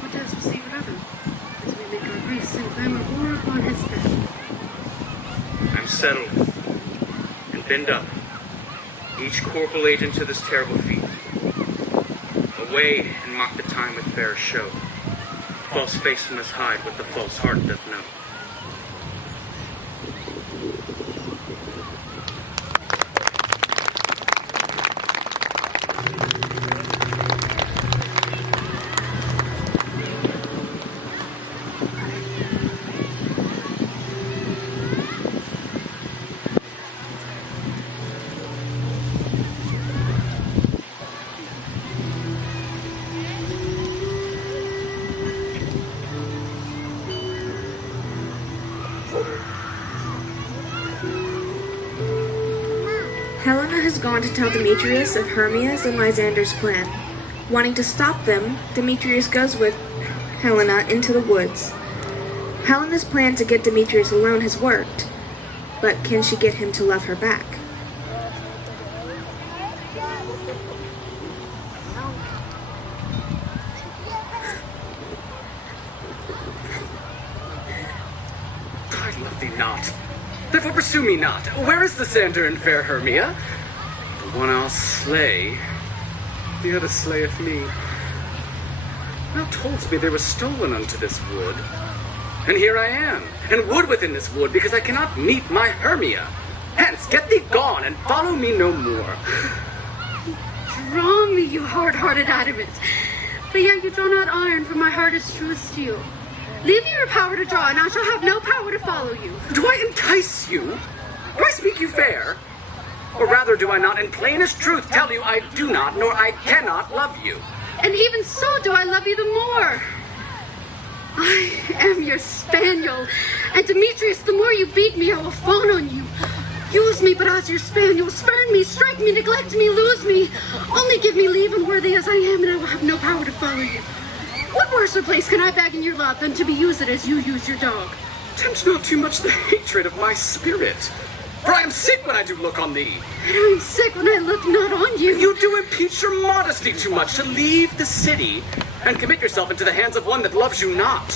What does receive it of him, as we make our griefs and clamor war upon his bed? I'm settled and bend up, each corporal agent to this terrible feat. Away and mock the time with fair show. False face must hide what the false heart doth know. Helena has gone to tell Demetrius of Hermia's and Lysander's plan. Wanting to stop them, Demetrius goes with Helena into the woods. Helena's plan to get Demetrius alone has worked, but can she get him to love her back? I love thee not. Therefore pursue me not. Where is Lysander and fair Hermia? The one I'll slay, the other slayeth me. Thou toldst me they were stolen unto this wood. And here I am, and wood within this wood, because I cannot meet my Hermia. Hence, get thee gone, and follow me no more. Draw me, you hard-hearted adamant. But yet you draw not iron, for my heart is true as steel. Leave me your power to draw, and I shall have no power to follow you. Do I entice you? Do I speak you fair? Or rather, do I not in plainest truth tell you I do not, nor I cannot love you? And even so do I love you the more. I am your spaniel, and Demetrius, the more you beat me, I will fawn on you. Use me but as your spaniel, spurn me, strike me, neglect me, lose me. Only give me leave, unworthy as I am, and I will have no power to follow you. What worse a place can I beg in your love than to be used as you use your dog? Tempt not too much the hatred of my spirit, for I am sick when I do look on thee. And I am sick when I look not on you. You do impeach your modesty too much to leave the city and commit yourself into the hands of one that loves you not.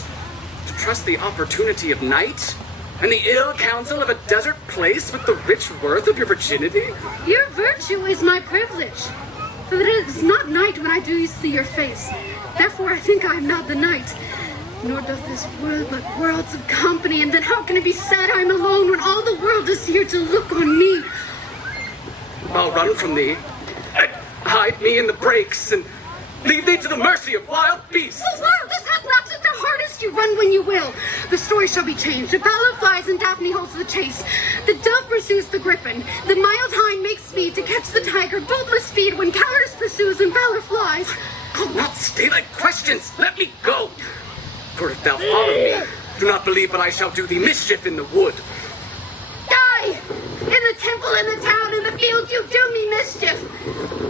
To trust the opportunity of night and the ill counsel of a desert place with the rich worth of your virginity? Your virtue is my privilege, for it is not night when I do see your face. Therefore I think I am not the night. Nor does this world but worlds of company, and then how can it be said I'm alone when all the world is here to look on me? I'll run from thee, and hide me in the breaks, and leave thee to the mercy of wild beasts. The world is not locked at the hardest. You run when you will. The story shall be changed. Apollo flies and Daphne holds the chase. The dove pursues the griffin. The mild hind makes speed to catch the tiger. Boldless speed when cowardice pursues and valor flies. I'll not stay like questions. Let me go. For if thou follow me, do not believe but I shall do thee mischief in the wood. Die! In the temple, in the town, in the field, you do me mischief.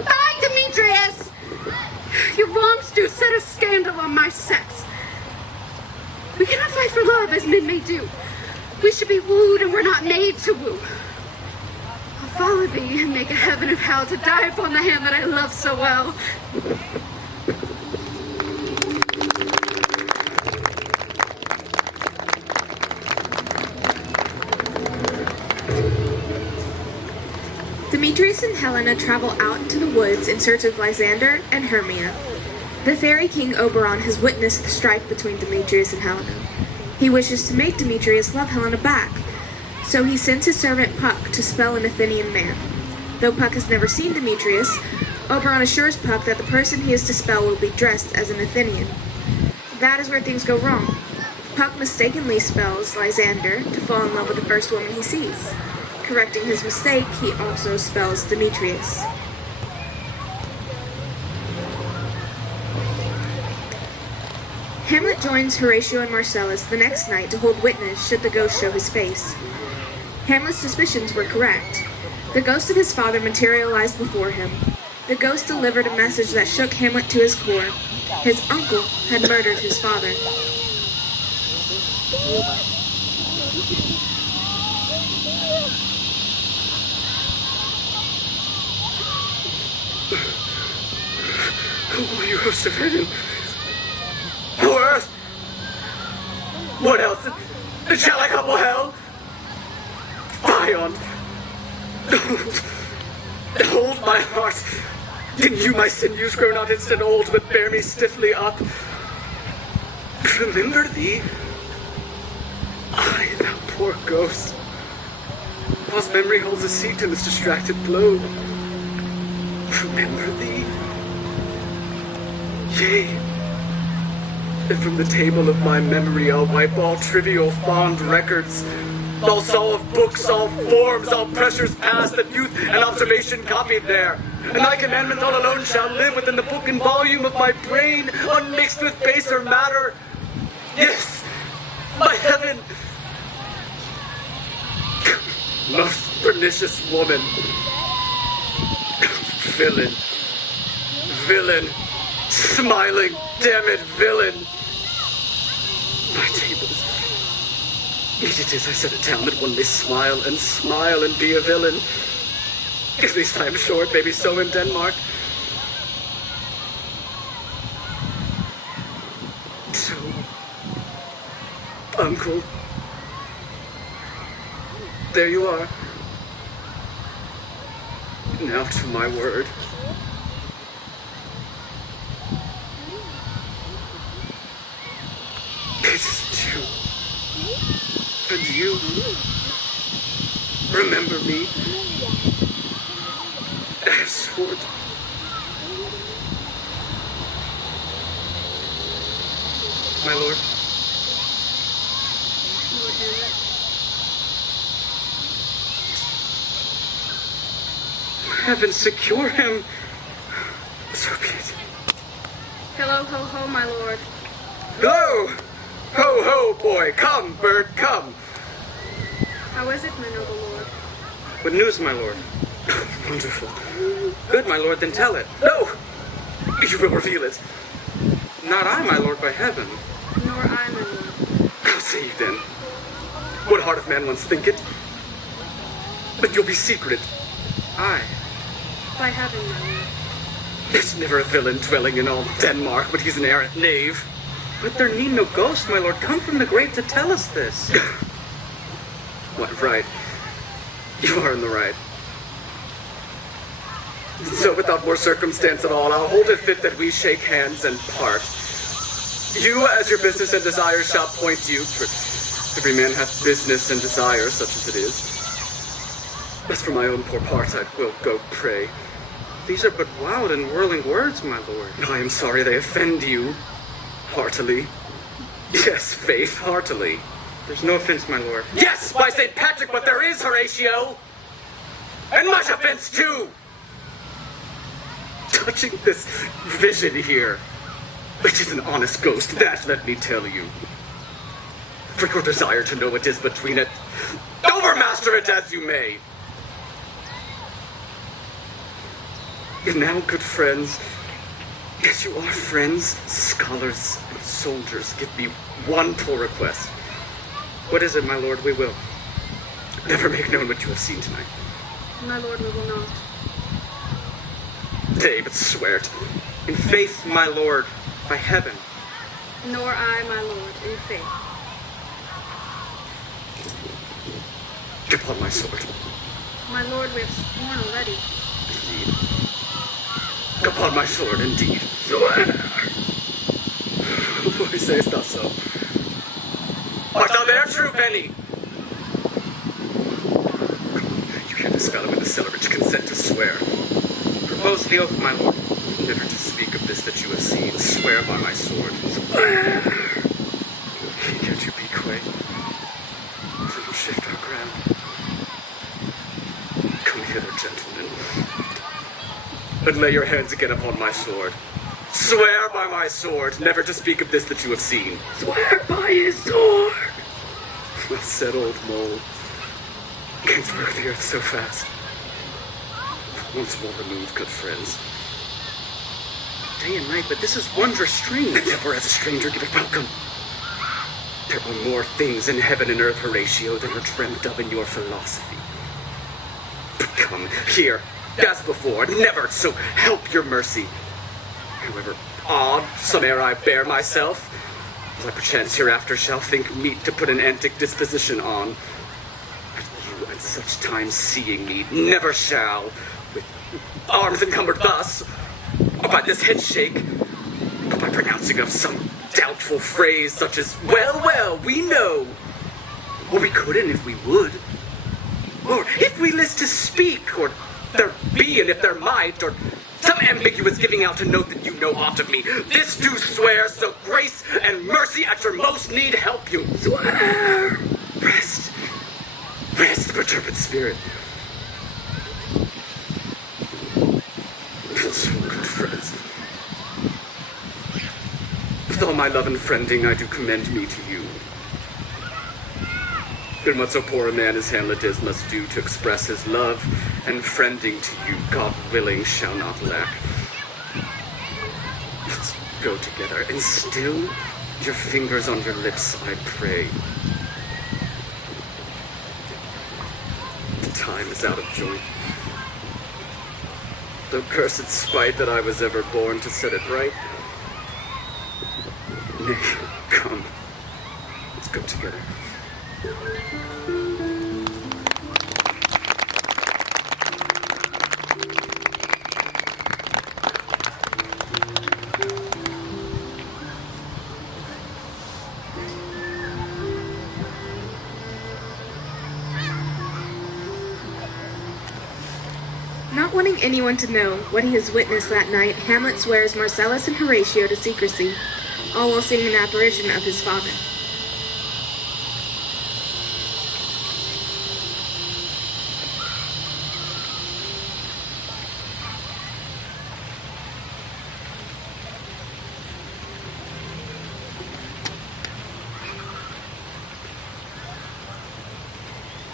Die, Demetrius! Your wrongs do set a scandal on my sex. We cannot fight for love as men may do. We should be wooed and we're not made to woo. I'll follow thee and make a heaven of hell to die upon the hand that I love so well. Demetrius and Helena travel out into the woods in search of Lysander and Hermia. The fairy king Oberon has witnessed the strife between Demetrius and Helena. He wishes to make Demetrius love Helena back, so he sends his servant Puck to spell an Athenian man. Though Puck has never seen Demetrius, Oberon assures Puck that the person he is to spell will be dressed as an Athenian. That is where things go wrong. Puck mistakenly spells Lysander to fall in love with the first woman he sees. Correcting his mistake, he also spells Demetrius. Hamlet joins Horatio and Marcellus the next night to hold witness should the ghost show his face. Hamlet's suspicions were correct. The ghost of his father materialized before him. The ghost delivered a message that shook Hamlet to his core. His uncle had murdered his father. Oh, you host of heaven. Oh, earth. What else? Shall I couple hell? Ion. Hold my heart. Can you, my sinews, grow not instant old, but bear me stiffly up? Remember thee? I, thou poor ghost. Whilst memory holds a seat in this distracted globe. Remember thee? Yea, if from the table of my memory I'll wipe all trivial fond records, all saw of books, all forms, all pressures past that youth and observation copied there, and thy commandment all alone shall live within the book and volume of my brain, unmixed with baser matter. Yes, my heaven, most pernicious woman, villain, villain, smiling, damn it, villain. My tables. Meet it is I set it down that one may smile and be a villain. At least I am sure it may be so in Denmark. So, uncle, there you are. Now to my word. It is due. And you remember me. I have sworn. My lord. Lord Hamlet. Heaven secure him. So be it. Hello, ho, ho, my lord. Hello! Ho, ho, boy. Come, bird, come. How is it, my noble lord? What news, my lord? Wonderful. Good, my lord, then tell it. No! You will reveal it. Not I, my lord, by heaven. Nor I, my lord. How say you then? What heart of man once thinketh? But you'll be secret. I. By heaven, my lord. There's never a villain dwelling in all Denmark, but he's an arrant knave. But there need no ghost, my lord. Come from the grave to tell us this. What, right? You are in the right. So without more circumstance at all, I'll hold it fit that we shake hands and part. You, as your business and desires shall point you, for every man hath business and desires, such as it is. As for my own poor part, I will go pray. These are but wild and whirling words, my lord. I am sorry they offend you. Heartily. Yes, faith, heartily. There's no offense, my lord. Yes, by St. Patrick, but there is, Horatio! And much offense, too! Touching this vision here, which is an honest ghost, that, let me tell you. For your desire to know what is between it, overmaster it as you may. And now, good friends, as you are friends, scholars, and soldiers, give me one poor request. What is it, my lord? We will. Never make known what you have seen tonight. My lord, we will not. Nay, but swear it. In faith, my lord, by heaven. Nor I, my lord, in faith. Upon my sword. My lord, we have sworn already. Indeed. Upon my sword, indeed. Swear! Why sayest thou so? Art thou there, true Benny? You hear this fellow in the cellar which consent to swear. Propose the oath, my lord. Never to speak of this that you have seen. Swear by my sword. Swear! Can't you be quick? We will shift our ground. Come hither, gentlemen. And lay your hands again upon my sword. Swear by my sword, never to speak of this that you have seen. Swear by his sword! Well said, old mole. Canst work the earth so fast? Once more removed, good friends. Day and night, but this is wondrous strange. And ever as a stranger give it welcome. There are more things in heaven and earth, Horatio, than are dreamt of in your philosophy. But come, here, as before, never, so help your mercy. However odd some'er I bear myself, as I perchance hereafter shall think meet to put an antic disposition on. But you at such times seeing me never shall, with arms encumbered thus, or by this head shake, but by pronouncing of some doubtful phrase such as, well, well, we know, or we couldn't if we would, or if we list to speak, or there be, and if there might, or some ambiguous giving out to note that you know aught of me. This do swear, so grace and mercy at your most need help you. Swear! Rest. Rest, perturbed spirit. So, good friends, with all my love and friending, I do commend me to you. And what so poor a man as Hamlet is must do to express his love and friending to you, God willing, shall not lack. Let's go together, and still your fingers on your lips, I pray. The time is out of joint. Though cursed spite that I was ever born to set it right. Nay, come, let's go together. Not wanting anyone to know what he has witnessed that night, Hamlet swears Marcellus and Horatio to secrecy, all while seeing an apparition of his father.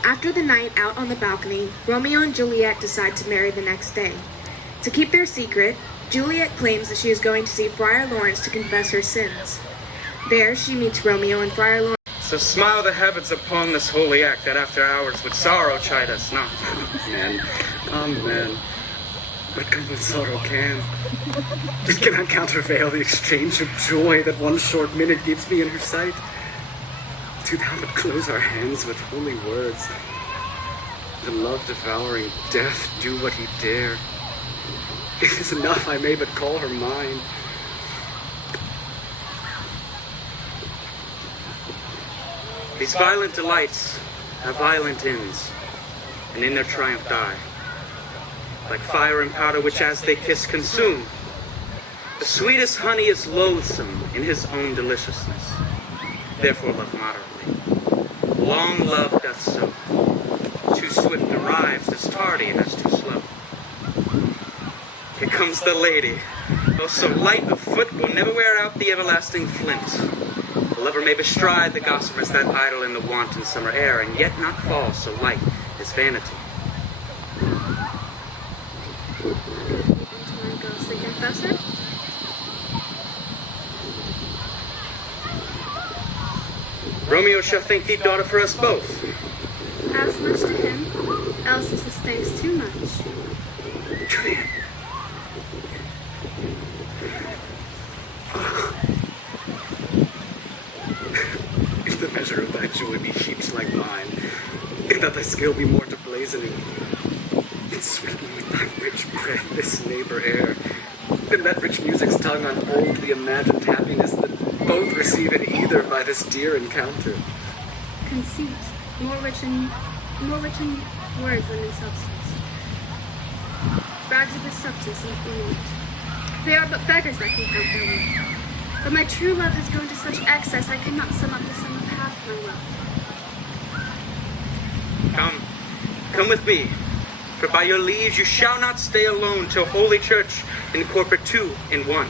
After the night out on the balcony, Romeo and Juliet decide to marry the next day. To keep their secret, Juliet claims that she is going to see Friar Lawrence to confess her sins. There, she meets Romeo and Friar Lawrence. So smile the heavens upon this holy act, that after hours with sorrow chide us not. Man, amen. But good with sorrow can. It cannot countervail the exchange of joy that one short minute gives me in her sight. Do thou but close our hands with holy words. The love-devouring death do what he dare. It is enough I may but call her mine. These violent delights have violent ends, and in their triumph die. Like fire and powder which as they kiss consume. The sweetest honey is loathsome in his own deliciousness. Therefore love moderately. Long love doth so. Too swift arrives as tardy as too slow. Here comes the lady. Though so light of foot will never wear out the everlasting flint. The lover may bestride the gossamers that idle in the wanton summer air, and yet not fall so light as vanity. Into my ghostly confessor? Romeo shall think thee daughter for us both. As much to him, else is his thanks too much. Juliet. If the measure of thy joy be heaped like mine, and that thy skill be more to blazoning, then sweeten with thy rich breath this neighbor air, and that rich music's tongue unfold the imagined happiness that both receive in either by this dear encounter. Conceit, more rich in words than in substance. Brags of his substance and ornament. They are but beggars that can count their worth. But my true love has grown to such excess I cannot sum up the sum of half my wealth. Come with me, for by your leaves you shall not stay alone till Holy Church incorporate two in one.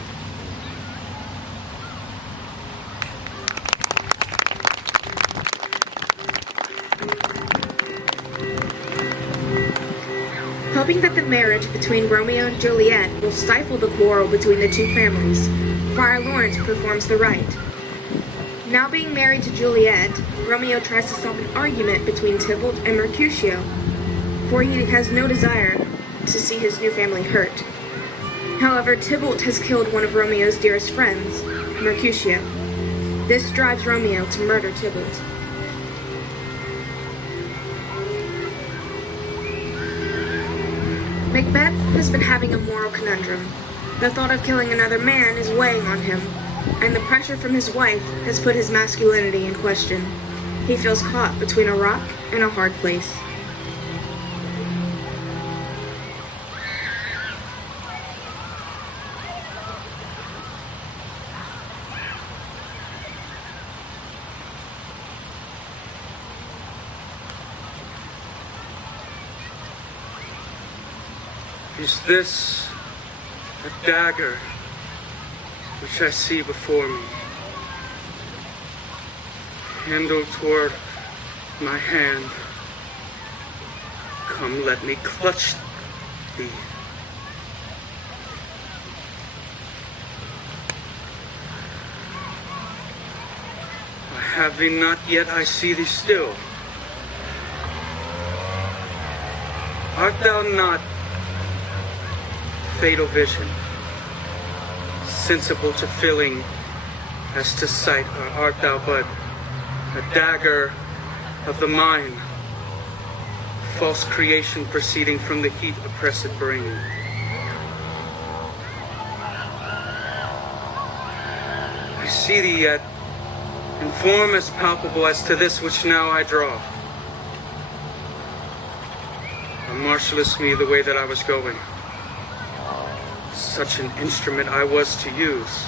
Hoping that the marriage between Romeo and Juliet will stifle the quarrel between the two families, Friar Lawrence performs the rite. Now being married to Juliet, Romeo tries to stop an argument between Tybalt and Mercutio, for he has no desire to see his new family hurt. However, Tybalt has killed one of Romeo's dearest friends, Mercutio. This drives Romeo to murder Tybalt. Macbeth has been having a moral conundrum. The thought of killing another man is weighing on him, and the pressure from his wife has put his masculinity in question. He feels caught between a rock and a hard place. Is this a dagger which I see before me, handle toward my hand? Come, let me clutch thee. I have thee not yet, I see thee still. Art thou not fatal vision, sensible to feeling as to sight, or art thou but a dagger of the mind, false creation proceeding from the heat oppressed brain? I see thee yet in form as palpable as to this which now I draw. Marshallest me the way that I was going. Such an instrument I was to use.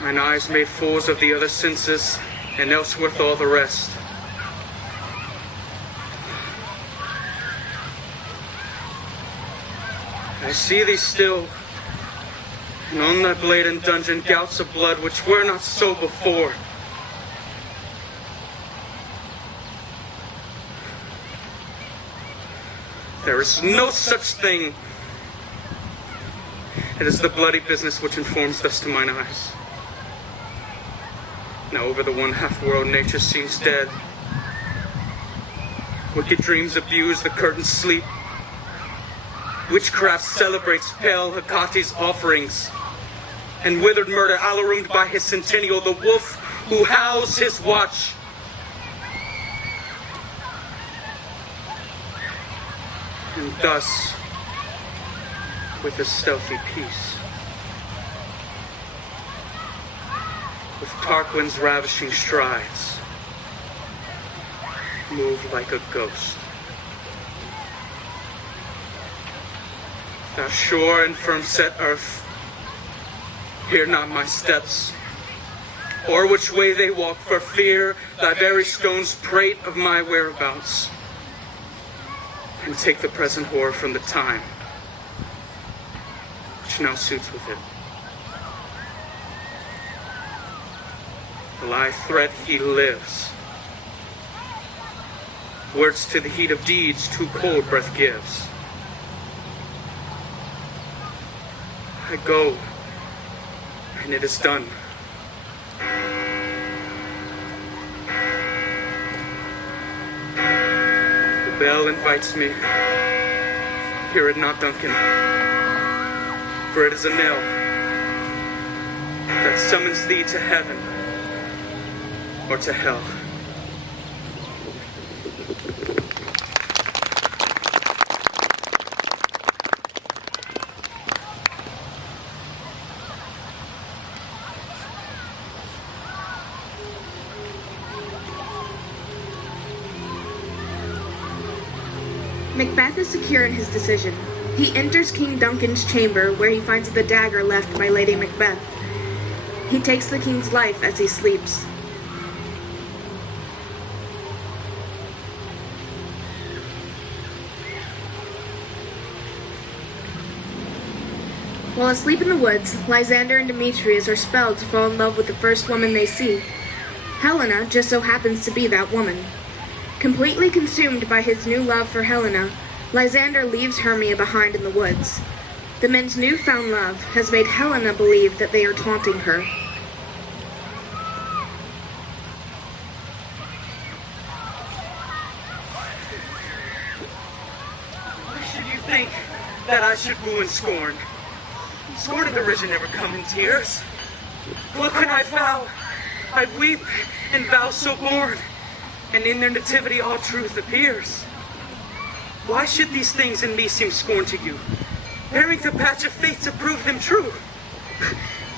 Mine eyes made fools of the other senses, and else worth all the rest. I see thee still, and on thy blade and dungeon gouts of blood which were not so before. There is no such thing. It is the bloody business which informs thus to mine eyes. Now over the one half world nature seems dead. Wicked dreams abuse, the curtains sleep. Witchcraft celebrates pale Hecate's offerings. And withered murder alarumed by his centennial, the wolf who howls his watch. And thus, with a stealthy peace, with Tarquin's ravishing strides, move like a ghost. Thou sure and firm set earth, hear not my steps, or which way they walk, for fear thy very stones prate of my whereabouts, and take the present whore from the time which now suits with it. While I threat he lives, words to the heat of deeds too cold breath gives. I go, and it is done. The bell invites me. Hear it not, Duncan, for it is a knell that summons thee to heaven or to hell. Macbeth is secure in his decision. He enters King Duncan's chamber, where he finds the dagger left by Lady Macbeth. He takes the king's life as he sleeps. While asleep in the woods, Lysander and Demetrius are spelled to fall in love with the first woman they see. Helena just so happens to be that woman. Completely consumed by his new love for Helena, Lysander leaves Hermia behind in the woods. The men's newfound love has made Helena believe that they are taunting her. Why should you think that I should woo and scorn? Scorn and derision never come in tears. What can I vow? I weep and vow so born, and in their nativity all truth appears. Why should these things in me seem scorn to you, bearing the patch of faith to prove them true?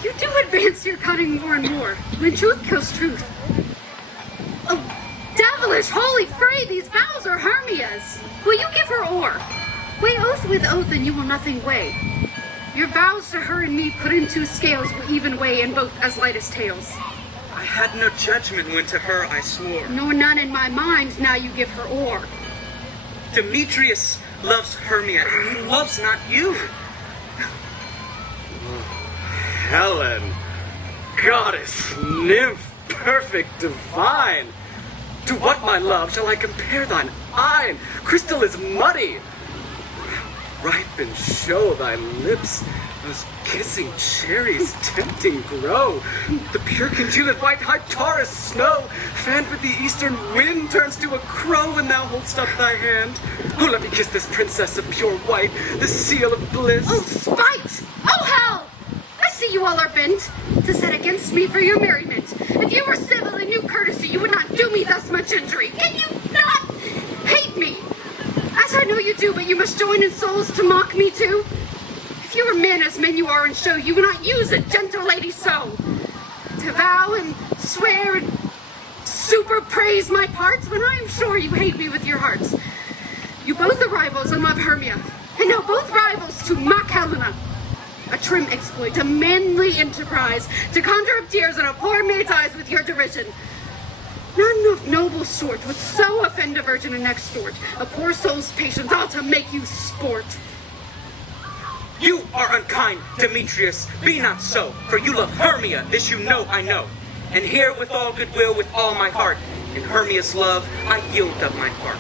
You do advance your cunning more and more, when truth kills truth. Oh, devilish holy fray, these vows are Hermia's. Will you give her o'er? Weigh oath with oath, and you will nothing weigh. Your vows to her and me put in two scales will even weigh in both as light as tails. I had no judgment when to her I swore. Nor none in my mind, now you give her o'er. Demetrius loves Hermia, and he loves not you. Helen, goddess, nymph, perfect, divine. To what, my love, shall I compare thine eyne? Crystal is muddy. Ripen show thy lips, those kissing cherries tempting grow. The pure congealed white heart Taurus snow, fanned with the eastern wind, turns to a crow when thou holdst up thy hand. Oh, let me kiss this princess of pure white, the seal of bliss. Oh, spite! Oh, hell! I see you all are bent to set against me for your merriment. If you were civil and knew courtesy, you would not do me thus much injury. Can you not hate me? As I know you do, but you must join in souls to mock me too. If you were men as men you are in show, you would not use a gentle lady so. To vow and swear and super praise my parts, when I am sure you hate me with your hearts. You both are rivals and love Hermia, and now both rivals to mock Helena. A trim exploit, a manly enterprise, to conjure up tears in a poor maid's eyes with your derision. None of noble sort would so offend a virgin and extort a poor soul's patience, all to make you sport. You are unkind, Demetrius. Be not so, for you love Hermia, this you know I know. And here with all goodwill, with all my heart, in Hermia's love I yield up my part.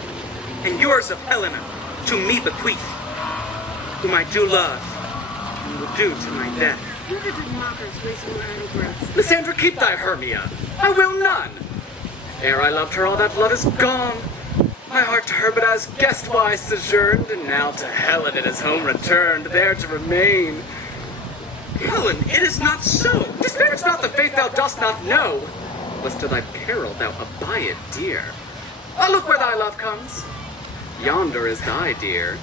And yours of Helena to me bequeath, whom I do love, and will do to my death. Where did the mockers waste more idle breath? Lysandra, keep thy Hermia. I will none. Ere I loved her, all that blood is gone. My heart to her but as guest-wise sojourned, and now to Helen it is home returned, there to remain. Helen, it is not so. Disparage not the faith thou dost not know, lest to thy peril thou abye it dear. Ah, look where thy love comes. Yonder is thy dear.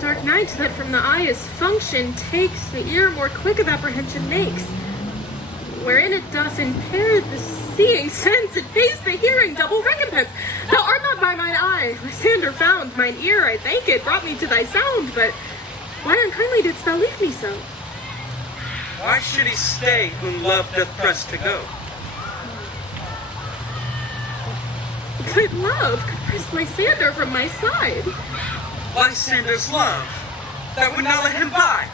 Dark night that from the eye is function takes, the ear more quick of apprehension makes. wherein it doth impair the seeing sense, it pays the hearing double recompense. Thou art not by mine eye, Lysander found, mine ear, I thank it, brought me to thy sound, but why unkindly didst thou leave me so? Why should he stay whom love doth press to go? But love could press Lysander from my side. Lysander's love, that would not let him by.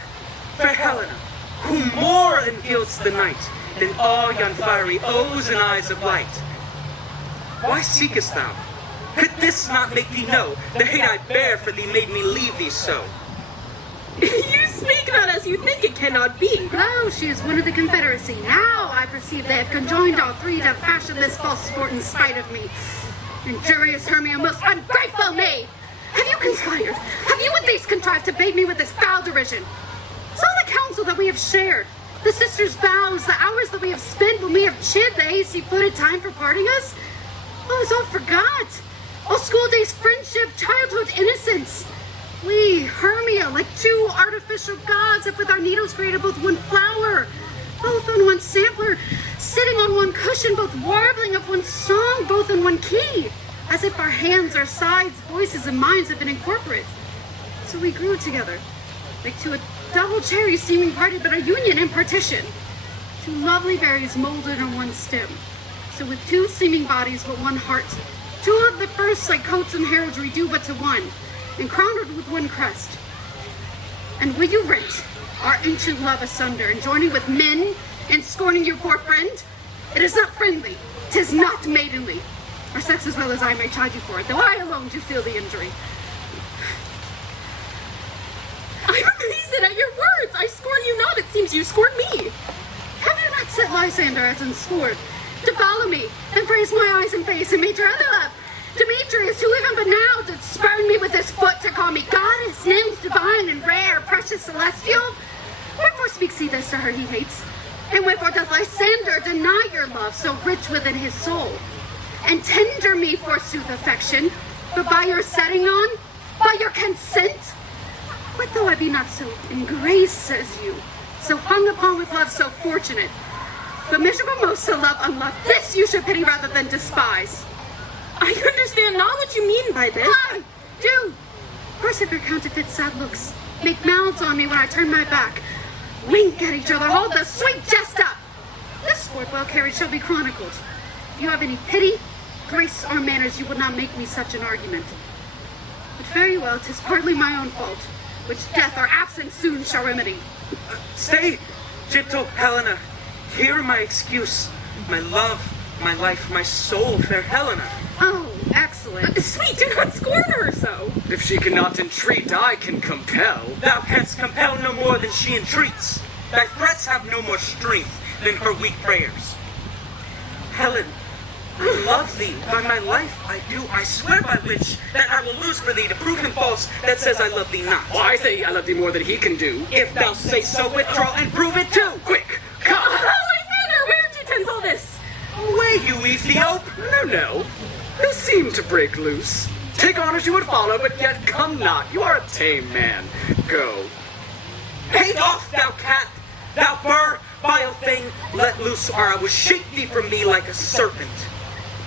Fair Helena, who more engilds the night than all yon fiery O's and I's of light. Why seekest thou? Could this not make thee know the hate I bear for thee made me leave thee so? You speak not as you think, it cannot be. Lo, she is one of the Confederacy. Now I perceive they have conjoined all three to fashion this false sport in spite of me. Injurious Hermia, most ungrateful maid! Have you conspired? Have you with these contrived to bait me with this foul derision? Saw the counsel that we have shared, the sisters' vows, the hours that we have spent when we have chid the hasty-footed time for parting us? Oh, it's all forgot. All school days' friendship, childhood innocence. We, Hermia, like two artificial gods, have with our needles created both one flower, both on one sampler, sitting on one cushion, both warbling of one song, both in one key, as if our hands, our sides, voices, and minds had been incorporate. So we grew together, like two double cherries seeming parted, but a union in partition. Two lovely berries molded on one stem. So with two seeming bodies, but one heart. Two of the first, like coats and heraldry, do but to one, and crowned with one crest. And will you rent our ancient love asunder, and joining with men, and scorning your poor friend? It is not friendly, 'tis not maidenly. Our sex as well as I may chide you for it, though I alone do feel the injury. I'm amazed at your words. I scorn you not. It seems you scorn me. Have you not set Lysander as unscored to follow me, and praise my eyes and face, and made your other love, Demetrius, who even but now did spurn me with his foot to call me goddess, nymph, divine and rare, precious, celestial? Wherefore speaks he this to her he hates? And wherefore doth Lysander deny your love so rich within his soul? And tender me forsooth affection, but by your setting on, by your consent? What though I be not so in grace as you, so hung upon with love so fortunate, but miserable most to love unloved, this you should pity rather than despise. I understand not what you mean by this. I do. First of your counterfeit sad looks, make mouths on me when I turn my back, wink at each other, hold the sweet jest up. This sport well carried shall be chronicled. If you have any pity, grace, or manners, you would not make me such an argument. But very well, 'tis partly my own fault, which death or absence soon shall remedy. Stay, gentle Helena. Hear my excuse. My love, my life, my soul, fair Helena. Oh, excellent. Sweet, do not scorn her so. If she cannot entreat, I can compel. Thou canst compel no more than she entreats. Thy threats have no more strength than her weak prayers. Helen, I love thee. By my life I do. I swear by which that I will lose for thee to prove him false that says I love thee not. Well, I say I love thee more than he can do. If thou say so, withdraw and prove it too. Quick, come! Lysander, where did you tinsel this? Away, you Ethiop! No. You seem to break loose. Take on as you would follow, but yet come not. You are a tame man. Go. Hate off, thou cat! Thou burr, vile thing! Let loose, or I will shake thee from me like a serpent.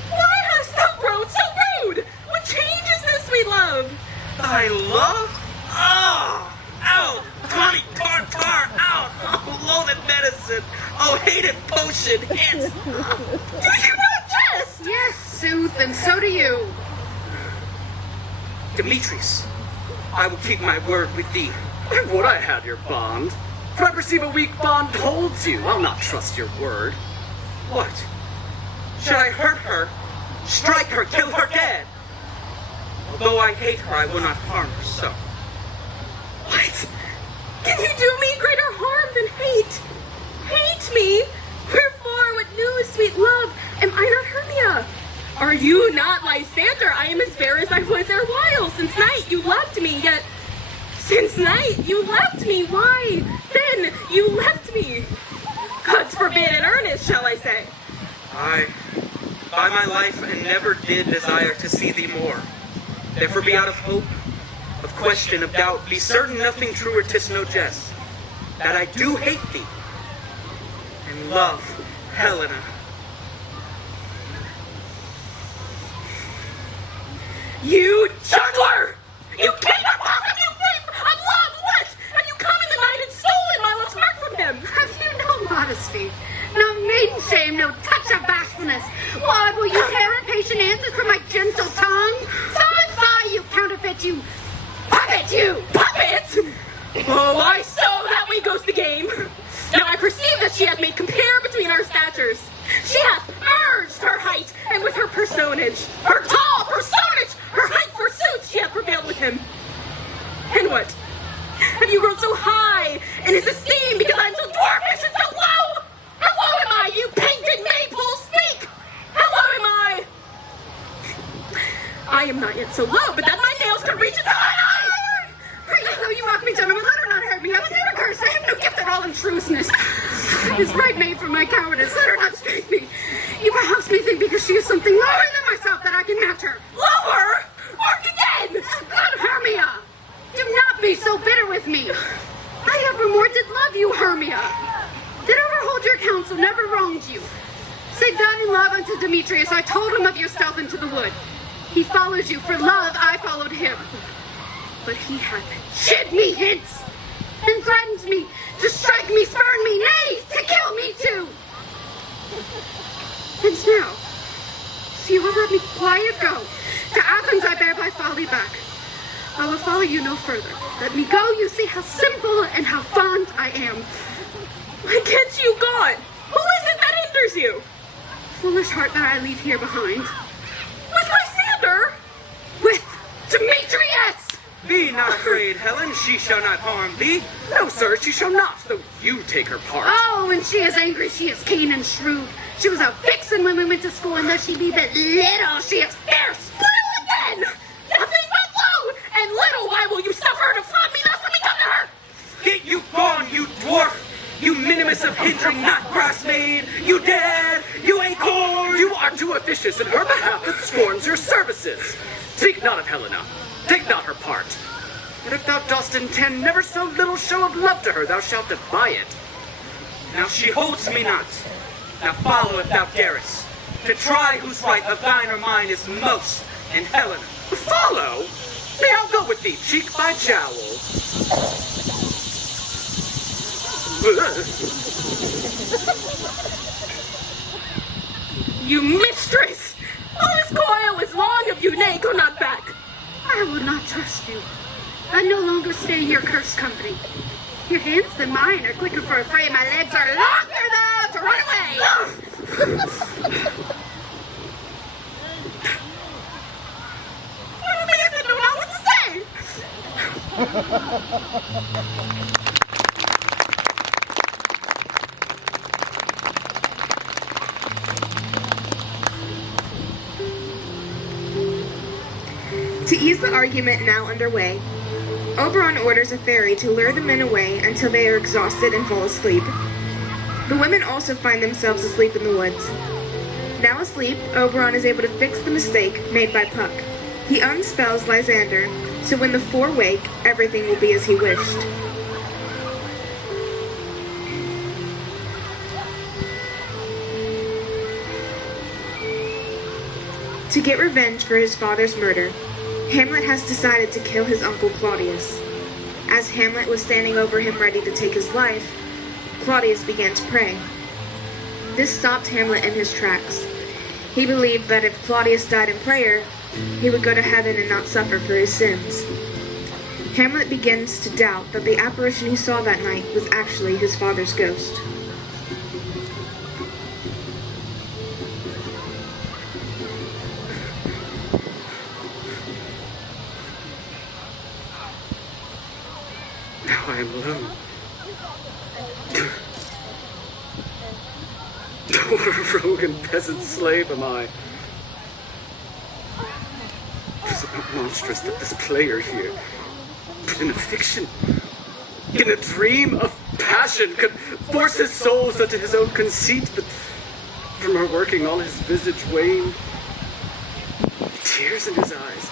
Why hast thou grown so rude? What change is this, sweet love? Thy love? Ah! Out! Tawny tartar! Out! Oh, loathed medicine! Oh, hated potion! Hence! Do you not jest? Yes, sooth, and so do you. Demetrius, I will keep my word with thee. Why would I have your bond? For I perceive a weak bond holds you. I'll not trust your word. What? Should I hurt her, strike her, kill her dead? Although I hate her, I will not harm her so. What? Can you do me greater harm than hate? Hate me? Wherefore, what news, sweet love? Am I not Hermia? Are you not Lysander? I am as fair as I was erewhile. Since night you loved me, yet since night you left me. Why? Then you left me. God's forbid in earnest, shall I say? I, by my life, and never did desire to see thee more. Therefore be out of hope, of question, of doubt, be certain nothing truer, 'tis no jest, that I do hate thee, and love Helena. You juggler! You came upon him, you thief of love! What? Have you come in the night and stolen my love's heart from him? Have you no modesty? No maiden shame, no touch of bashfulness. Why will you tear impatient answers from my gentle tongue? Fie, you counterfeit, you puppet, you! Puppet! Oh, I saw that way goes the game. Now I perceive that she hath made compare between our statures. She hath urged her height, and with her personage, her tall personage, her height forsooth, she hath prevailed with him. And what? Have you grown so high in his esteem because I'm so dwarfish and so low? How low am I, you painted maypole? Speak! How low am I? I am not yet so low, but that my nails can reach into my eye! Pray though you mock me, gentlemen, let her not hurt me. I was never cursed. I have no gift at all in trueness. It is right made from my cowardice. Let her not strike me. You perhaps may think because she is something lower than myself that I can match her. Lower? Mark again! God, Hermia! Do not be so bitter with me. I evermore did love you, Hermia. Did ever hold your counsel, never wronged you. Save that in love unto Demetrius, I told him of your stealth into the wood. He followed you, for love I followed him. But he hath chid me hints, and threatened me to strike me, spurn me, nay, to kill me too. And now, so you will let me quiet go. To Athens I bear my folly back. I will follow you no further. Let me go, you see how simple and how fond I am. Why can't you gone? Who is it that hinders you? Foolish heart that I leave here behind. With Lysander? With Demetrius! Be not afraid, Helen, she shall not harm thee. No, sir, she shall not, though you take her part. Oh, when she is angry, she is keen and shrewd. She was a vixen when we went to school, and though she be but little, she is fierce. Little again! Nothing but low and little. Why will you suffer her to flaunt me thus? Let me come to her! Get you gone, you dwarf! You minimus of hindering, not grass maid! You dead! You acorn! You are too officious in her behalf that scorns your services. Speak not of Helena. Take not her part. And if thou dost intend never so little show of love to her, thou shalt defy it. Now she holds me not. Now follow if thou darest, to try whose right of thine or mine is most in Helena. Follow? May I'll go with thee, cheek by jowl. You mistress! All this coil is long of you, nay, go not back. I will not trust you. I no longer stay in your cursed company. Your hands than mine are quicker for a fray. My legs are longer, though, to run away. I don't know what to say. To ease the argument now underway, Oberon orders a fairy to lure the men away until they are exhausted and fall asleep. The women also find themselves asleep in the woods. Now asleep, Oberon is able to fix the mistake made by Puck. He unspells Lysander, so when the four wake, everything will be as he wished. To get revenge for his father's murder, Hamlet has decided to kill his uncle Claudius. As Hamlet was standing over him ready to take his life, Claudius began to pray. This stopped Hamlet in his tracks. He believed that if Claudius died in prayer, he would go to heaven and not suffer for his sins. Hamlet begins to doubt that the apparition he saw that night was actually his father's ghost. Now I am alone. What a rogue and peasant slave am I. Is it not monstrous that this player here, in a fiction, in a dream of passion, could force his soul such to his own conceit, but from her working all his visage wane, tears in his eyes,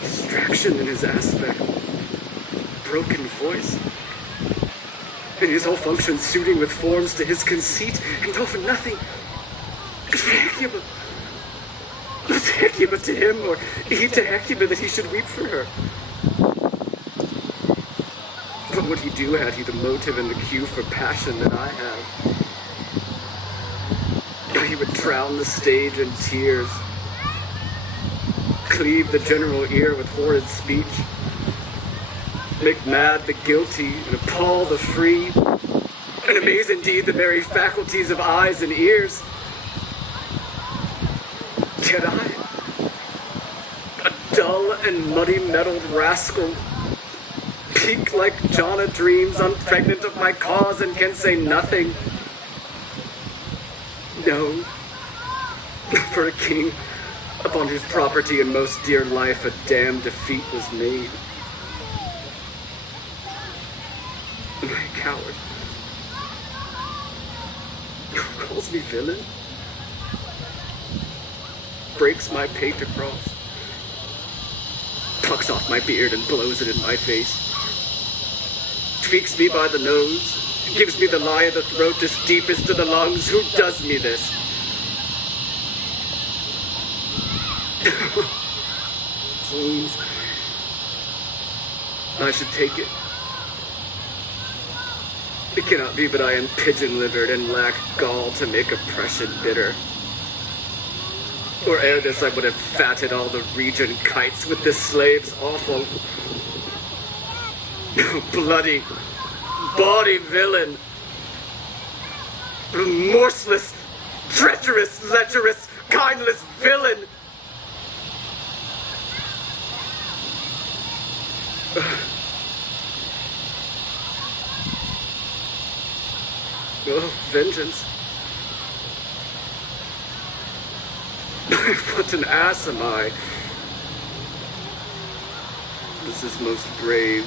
distraction in his aspect, broken voice, and his whole function suiting with forms to his conceit, and all for nothing. Was Hecuba to him, or he to Hecuba that he should weep for her? What would he do had he the motive and the cue for passion that I have? He would drown the stage in tears, cleave the general ear with horrid speech, make mad the guilty and appall the free, and amaze indeed the very faculties of eyes and ears. Yet I, a dull and muddy-mettled rascal, peak like Jonna dreams, unpregnant of my cause, and can say nothing. No, for a king upon whose property and most dear life a damned defeat was made. Am I a coward? Who calls me villain? Breaks my pate across, plucks off my beard and blows it in my face, tweaks me by the nose, gives me the lie of the throat as deepest to the lungs. Who does me this? Please, I should take it. It cannot be but I am pigeon-livered and lack gall to make oppression bitter. Or ere this I would have fatted all the region kites with this slave's awful, bloody, bawdy villain. Remorseless, treacherous, lecherous, kindless villain. Oh, vengeance. What an ass am I. This is most grave,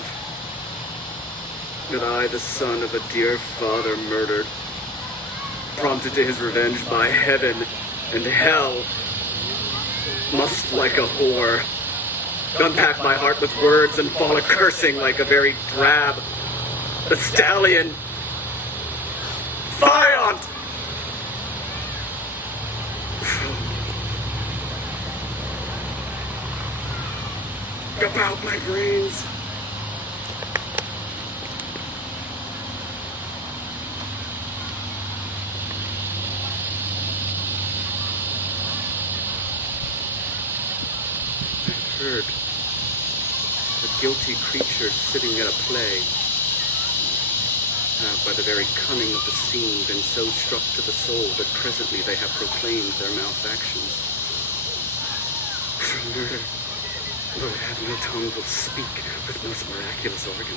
that I, the son of a dear father murdered, prompted to his revenge by heaven and hell, must like a whore unpack my heart with words and fall a-cursing like a very drab, a stallion. Violent! About my brains. I heard a guilty creature sitting at a play, have by the very cunning of the scene been so struck to the soul that presently they have proclaimed their malfactions. For murder, Lord, have no tongue will speak with most miraculous organ.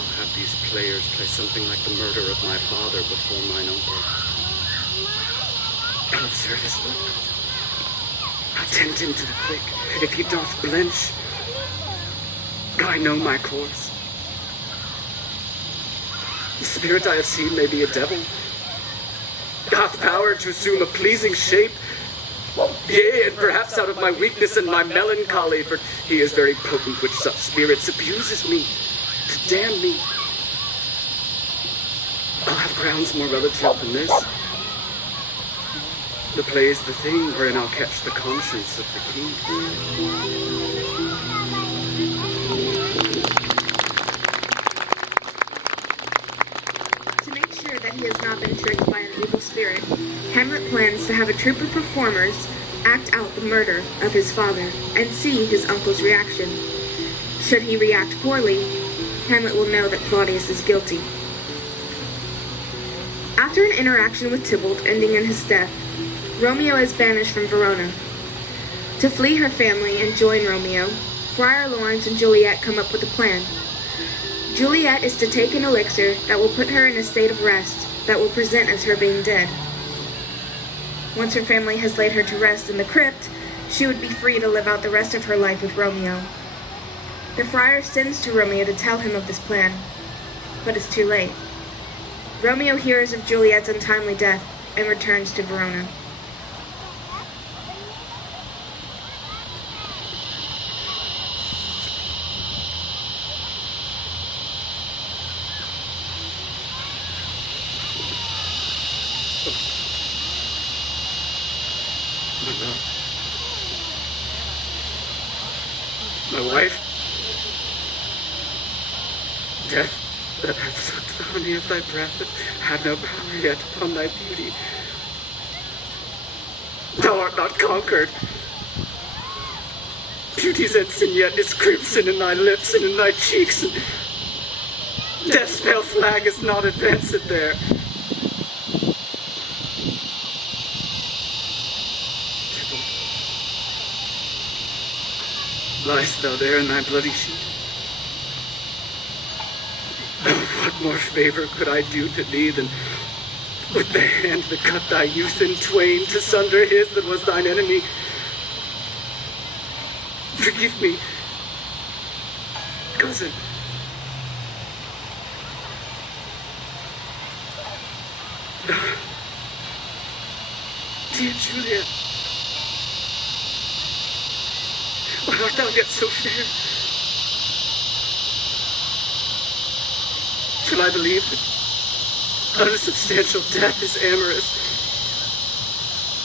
I'll have these players play something like the murder of my father before mine uncle. I'll observe his look. I'll tempt him to the quick. If he doth blench, I know my course. The spirit I have seen may be a devil, hath power to assume a pleasing shape. Yea, and perhaps out of my weakness and my melancholy, for he is very potent, which such spirits abuses me, to damn me. I'll have grounds more relative than this. The play's the thing wherein I'll catch the conscience of the king. To make sure that he has not been tricked by an evil spirit, Hamlet plans to have a troupe of performers act out the murder of his father and see his uncle's reaction. Should he react poorly, Hamlet will know that Claudius is guilty. After an interaction with Tybalt ending in his death, Romeo is banished from Verona. To flee her family and join Romeo, Friar Lawrence and Juliet come up with a plan. Juliet is to take an elixir that will put her in a state of rest that will present as her being dead. Once her family has laid her to rest in the crypt, she would be free to live out the rest of her life with Romeo. The friar sends to Romeo to tell him of this plan, but it's too late. Romeo hears of Juliet's untimely death and returns to Verona. Death, that hath sucked the honey of thy breath, and had no power yet upon thy beauty. Thou art not conquered. Beauty's ensign yet is crimson in thy lips and in thy cheeks, and death's pale flag is not advanced there. Liest thou there in thy bloody sheet? What more favor could I do to thee than with the hand that cut thy youth in twain to sunder his that was thine enemy? Forgive me, cousin. Dear Juliet, why art thou yet so fair? Shall I believe that unsubstantial death is amorous,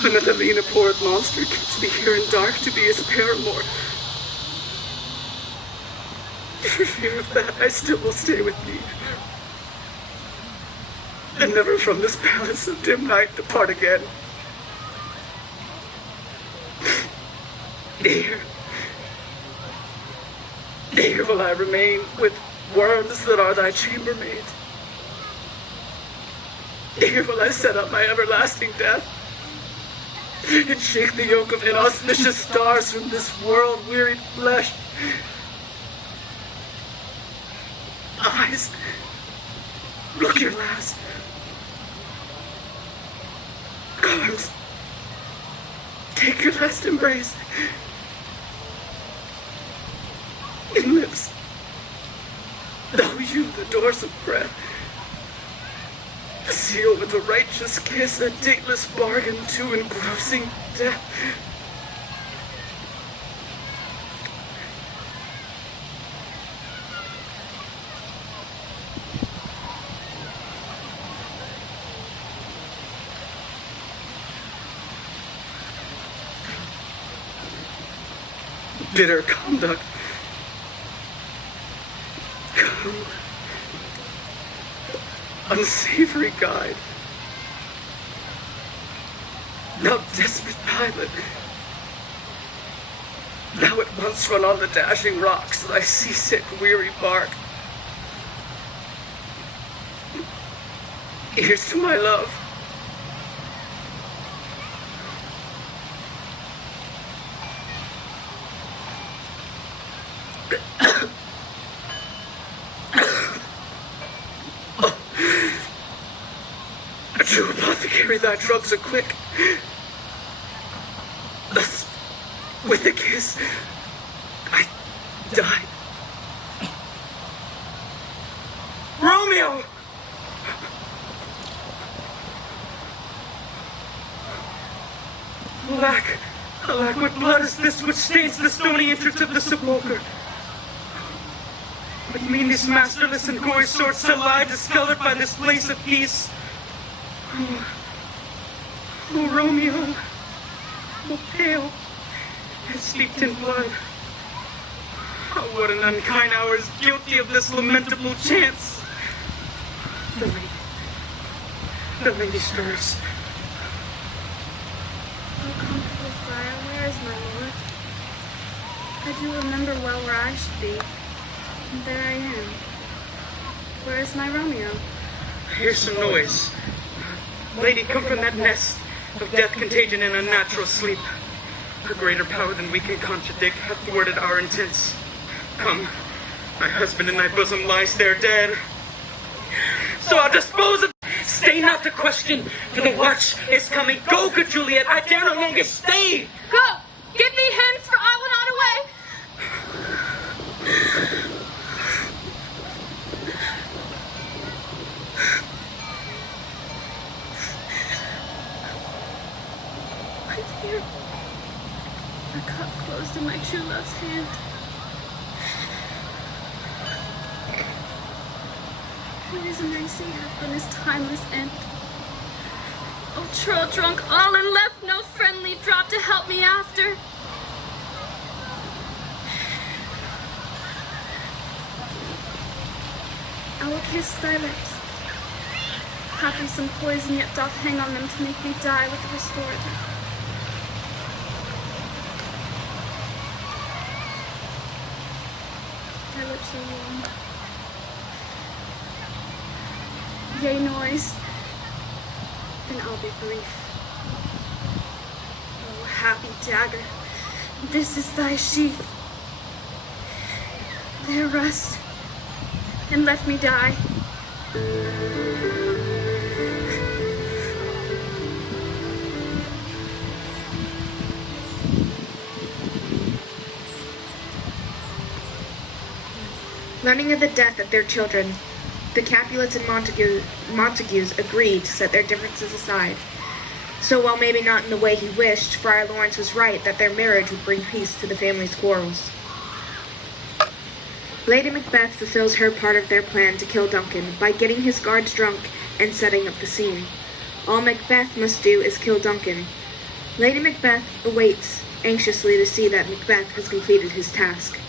and that the lean abhorred monster keeps thee here in dark to be his paramour? For fear of that, I still will stay with thee, and never from this palace of dim night depart again. Here will I remain with worms that are thy chambermaids. Here will I set up my everlasting death, and shake the yoke of inauspicious stars from this world-wearied flesh. Eyes, look your last. Arms, take your last embrace. In lips, thou yield the doors of breath. Seal with a righteous kiss a dateless bargain to engrossing death. Bitter conduct. Come, unsavory guide. Thou desperate pilot, thou at once run on the dashing rocks thy seasick, weary bark. Here's to my love. True apothecary, thy drugs are quick. Thus, with a kiss, I die. Romeo! Alack, what blood is this which stains the stony entrance of the sepulchre? What mean these masterless and gory swords to lie discolored by this place of peace? Oh, Romeo, oh, pale, and steeped in blood. Oh, what an unkind hour is guilty of this lamentable chance. The lady stirs. Oh, comfortable friar, where is my lord? I do remember well where I should be, and there I am. Where is my Romeo? I hear some noise. Lady, come from that nest of death contagion in unnatural sleep. A greater power than we can contradict hath thwarted our intents. Come, my husband in thy bosom lies there dead. So I'll dispose of. Stay not to question, for the watch is coming. Go, good Juliet, I dare no longer stay. Go! Give me hence, for I will not away. My dear, a cup closed in my true love's hand. Poison I see hath been his timeless end. Oh, churl drunk all and left no friendly drop to help me after. I will kiss thy lips. Haply some poison yet doth hang on them to make me die with the restorative. Thy lips are warm. Yea, noise. Then I'll be brief. Oh, happy dagger, this is thy sheath. There rest, and let me die. Learning of the death of their children, the Capulets and Montagues agreed to set their differences aside. So while maybe not in the way he wished, Friar Lawrence was right that their marriage would bring peace to the family's quarrels. Lady Macbeth fulfills her part of their plan to kill Duncan by getting his guards drunk and setting up the scene. All Macbeth must do is kill Duncan. Lady Macbeth awaits anxiously to see that Macbeth has completed his task.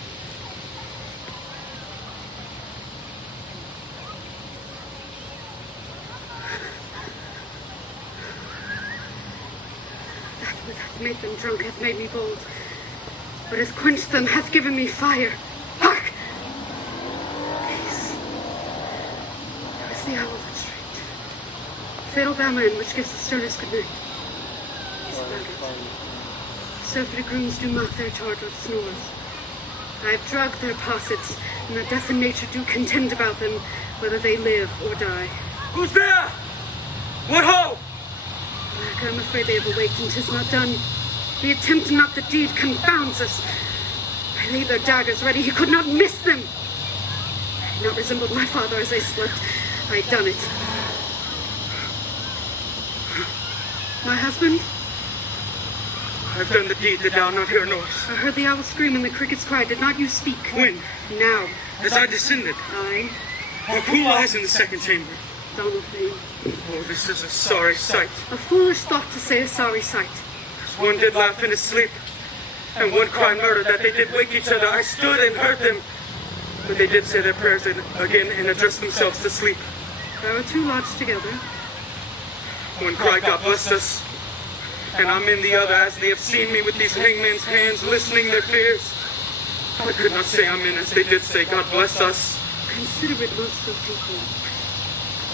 Made them drunk hath made me bold, but has quenched them hath given me fire. Hark! Peace. There is the owl that shrieked. Fatal bellman which gives the sternest good night. Is murdered. Surfeited grooms do mock their charge with snores. I have drugged their possets, and the death in nature do contend about them, whether they live or die. Who's there? What ho? Alack, I'm afraid they have awaked, and 'tis not done. The attempt and not the deed confounds us. I laid their daggers ready, he could not miss them. I had not resembled my father as I slept. I had done it. My husband? I've done the deed, did thou not hear noise? I heard the owl scream and the crickets cry. Did not you speak? When? Now. As I descended. I, Or who lies in the second chamber? Donald Bain. Oh, this is a sorry sight. A foolish thought to say a sorry sight. As one did laugh in his sleep, and one cried murder, that they did wake each other. I stood and heard them, but they did say their prayers again and address themselves to sleep. There were two lodged together. One cried, God bless us, and I'm in the other, as they have seen me with these hangman's hands, listening their fears. I could not say amen, as they did say, God bless us. Consider it not so deeply.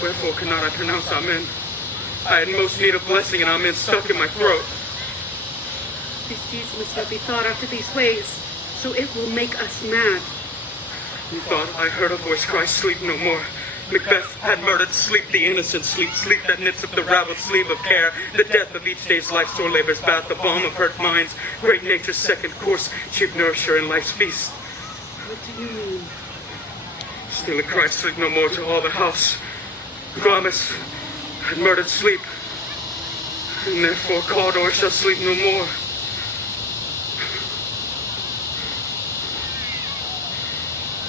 Wherefore cannot I pronounce amen? I had most need of blessing, and amen stuck in my throat. These deeds must not be thought after these ways, so it will make us mad. Methought I heard a voice cry, sleep no more. Macbeth had murdered sleep, the innocent sleep, sleep that knits up the raveled sleeve of care, the death of each day's life, sore labor's bath, the balm of hurt minds, great nature's second course, chief nourisher in life's feast. What do you mean? Still it cried, sleep no more to all the house. Glamis had murdered sleep, and therefore Cawdor shall sleep no more.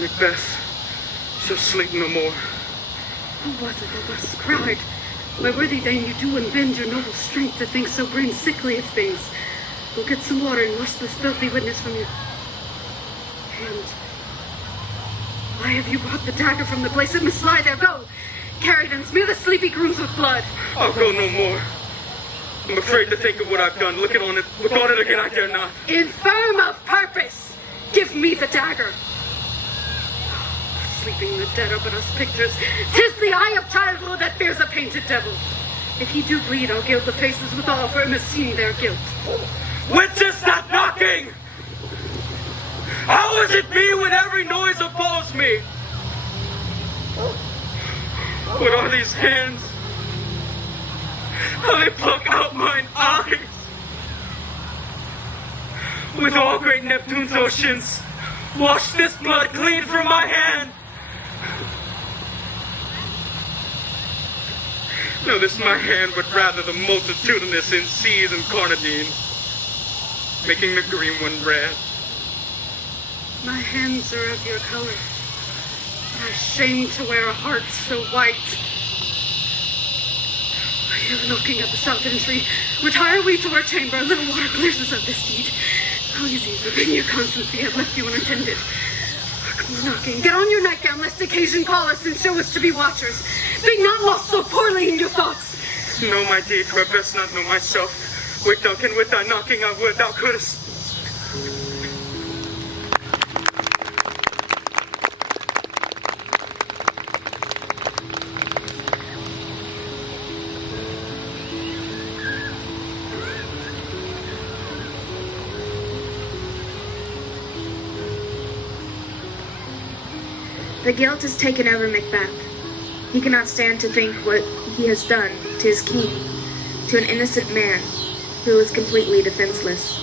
Macbeth shall sleep no more. Who was it that thus cried? My worthy dame, you do unbend your noble strength to think so brain sickly of things. Go get some water and wash this filthy witness from your hand. Why have you brought the dagger from the place? It must lie there. Go! Carry it and smear the sleepy grooms with blood. I'll go no more. I'm afraid to think of what I've done. Look on it again, I dare not. Infirm of purpose! Give me the dagger. Sleeping the dead are but us pictures. 'Tis the eye of childhood that fears a painted devil. If he do bleed, I'll gild the faces with all, for it must seem their guilt. Whence is that knocking? How is it be when every noise appalls me? What are these hands? How they pluck out mine eyes? With all great Neptune's oceans, wash this blood clean from my hand. No, this my hand, but rather the multitudinous in seas and carnadine, making the green one red. My hands are of your color. I shame to wear a heart so white. I hear knocking at the south entry. Retire we to our chamber. A little water clears us of this deed. How easy is it in your constancy have left you unattended. Keep knocking. Get on your nightgown, lest occasion call us and show us to be watchers. Be not lost so poorly in your thoughts. Know my deed, where best not know myself. Wait, Duncan, with thy knocking I would thou couldst. The guilt has taken over Macbeth. He cannot stand to think what he has done to his king, to an innocent man who is completely defenseless.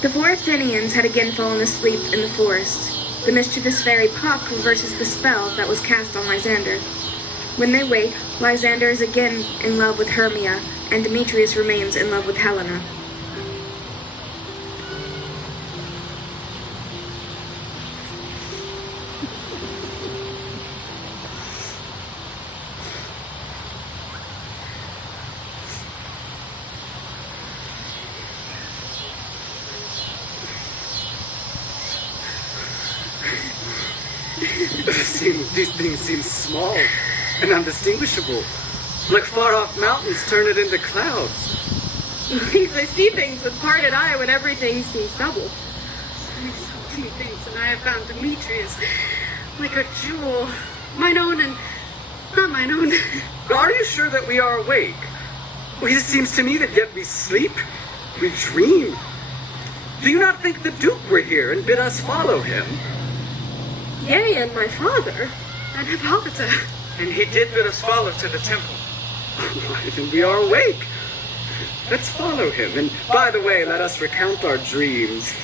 The four Athenians had again fallen asleep in the forest. The mischievous fairy Puck reverses the spell that was cast on Lysander. When they wake, Lysander is again in love with Hermia, and Demetrius remains in love with Helena. These things seem small and undistinguishable, like far-off mountains turn it into clouds. Methinks I see things with parted eye when everything seems double. So many things, and I have found Demetrius like a jewel, mine own and not mine own. Are you sure that we are awake? Well, it seems to me that yet we sleep, we dream. Do you not think the Duke were here and bid us follow him? Yea, and my father. And Hippolyta. And he did bid us follow to the temple. Why, then we are awake. Let's follow him. And by the way, let us recount our dreams.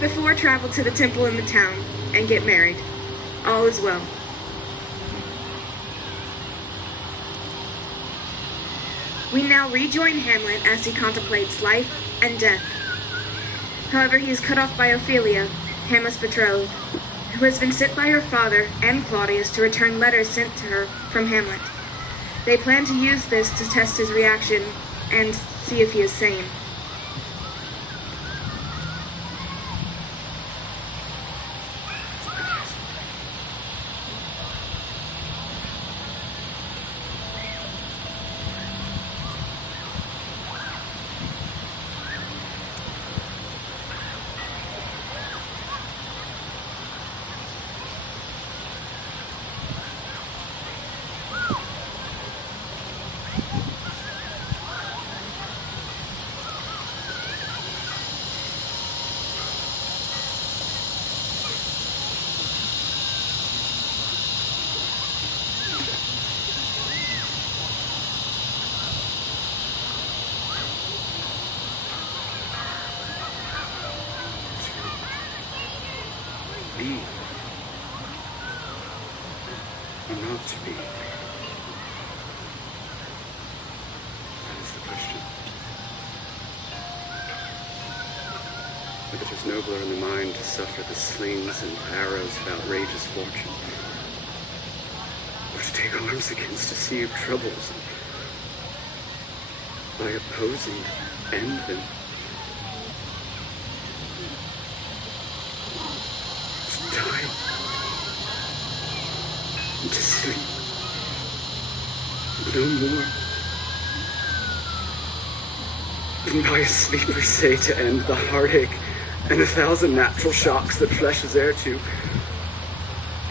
The four travel to the temple in the town and get married. All is well. We now rejoin Hamlet as he contemplates life and death. However, he is cut off by Ophelia, Hamlet's betrothed, who has been sent by her father and Claudius to return letters sent to her from Hamlet. They plan to use this to test his reaction and see if he is sane. Be or not to be? That is the question. But it is nobler in the mind to suffer the slings and arrows of outrageous fortune, or to take arms against a sea of troubles, and by opposing, end them. Die. And to sleep. No more. Than by a sleeper say to end the heartache and 1,000 natural shocks that flesh is heir to.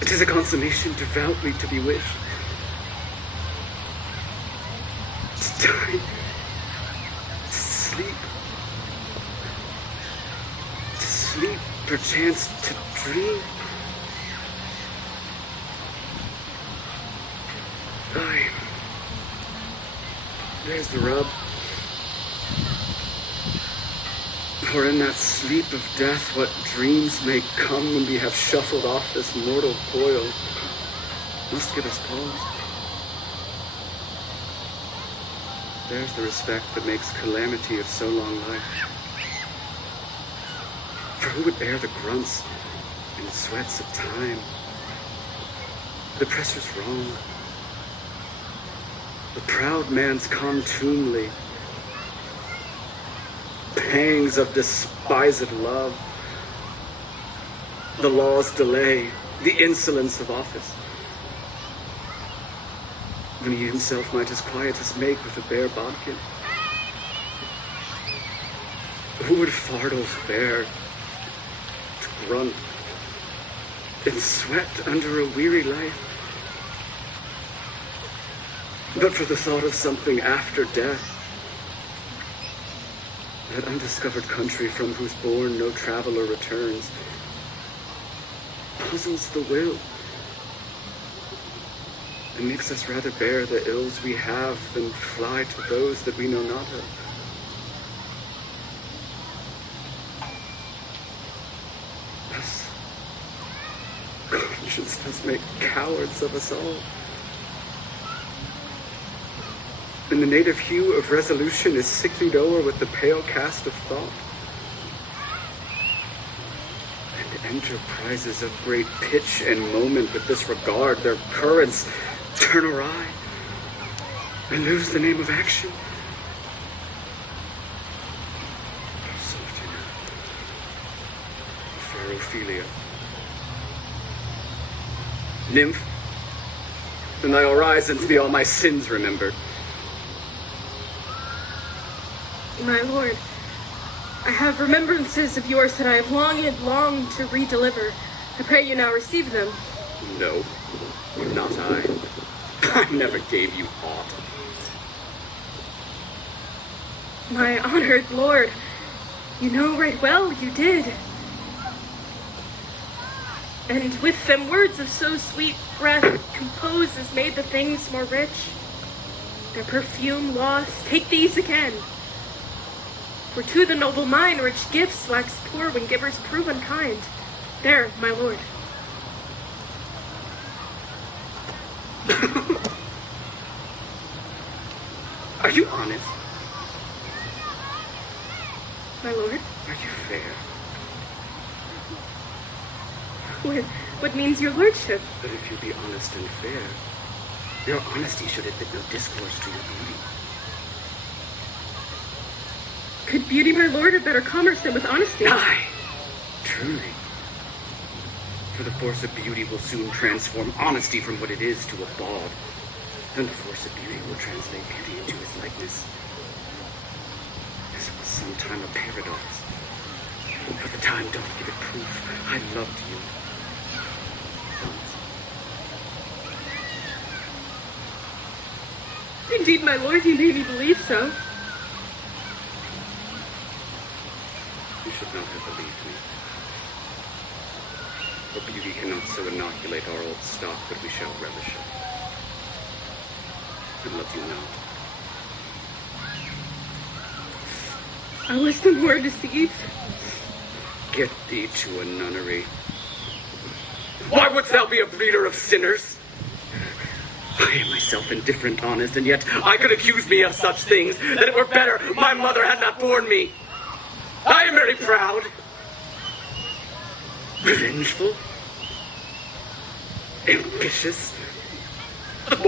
It is a consummation devoutly to be wished. To die. To sleep. To sleep, perchance to dream. Aye. There's the rub. For in that sleep of death, what dreams may come when we have shuffled off this mortal coil must give us pause. There's the respect that makes calamity of so long life. who would bear the grunts and sweats of time? The pressure's wrong. The proud man's contumely, pangs of despised love, the law's delay, the insolence of office, when he himself might as quietest make with a bare bodkin. Who would fardels bear to grunt and sweat under a weary life? But for the thought of something after death, that undiscovered country from whose bourne no traveler returns, puzzles the will, and makes us rather bear the ills we have than fly to those that we know not of. Thus, conscience does make cowards of us all. And the native hue of resolution is sicklied o'er with the pale cast of thought. And enterprises of great pitch and moment with this regard, their currents turn awry and lose the name of action. Fair Ophelia. Nymph, then thy orisons be all my sins remembered. My lord, I have remembrances of yours that I have longed to redeliver. I pray you now receive them. No, not I. I never gave you aught. My honored lord, you know right well you did. And with them words of so sweet breath composed as made the things more rich. Their perfume lost, take these again. For to the noble mind rich gifts wax poor when givers prove unkind. There, my lord. Are you honest? My lord? Are you fair? What means your lordship? That if you be honest and fair, your honesty should admit no discourse to your beauty. Could beauty, my lord, have better commerce than with honesty? Aye, truly. For the force of beauty will soon transform honesty from what it is to a bawd. And the force of beauty will translate beauty into his likeness. This was sometime a paradox. But the time don't give it proof. I loved you. Indeed, my lord, you made me believe so. You should not have believed me. For beauty cannot so inoculate our old stock that we shall relish it. I love you not. I was the more deceived. Get thee to a nunnery. Why wouldst thou be a breeder of sinners? I am myself indifferent, honest, and yet I could accuse me of such things, that it were better my mother had not borne me. I am very proud, revengeful, ambitious, with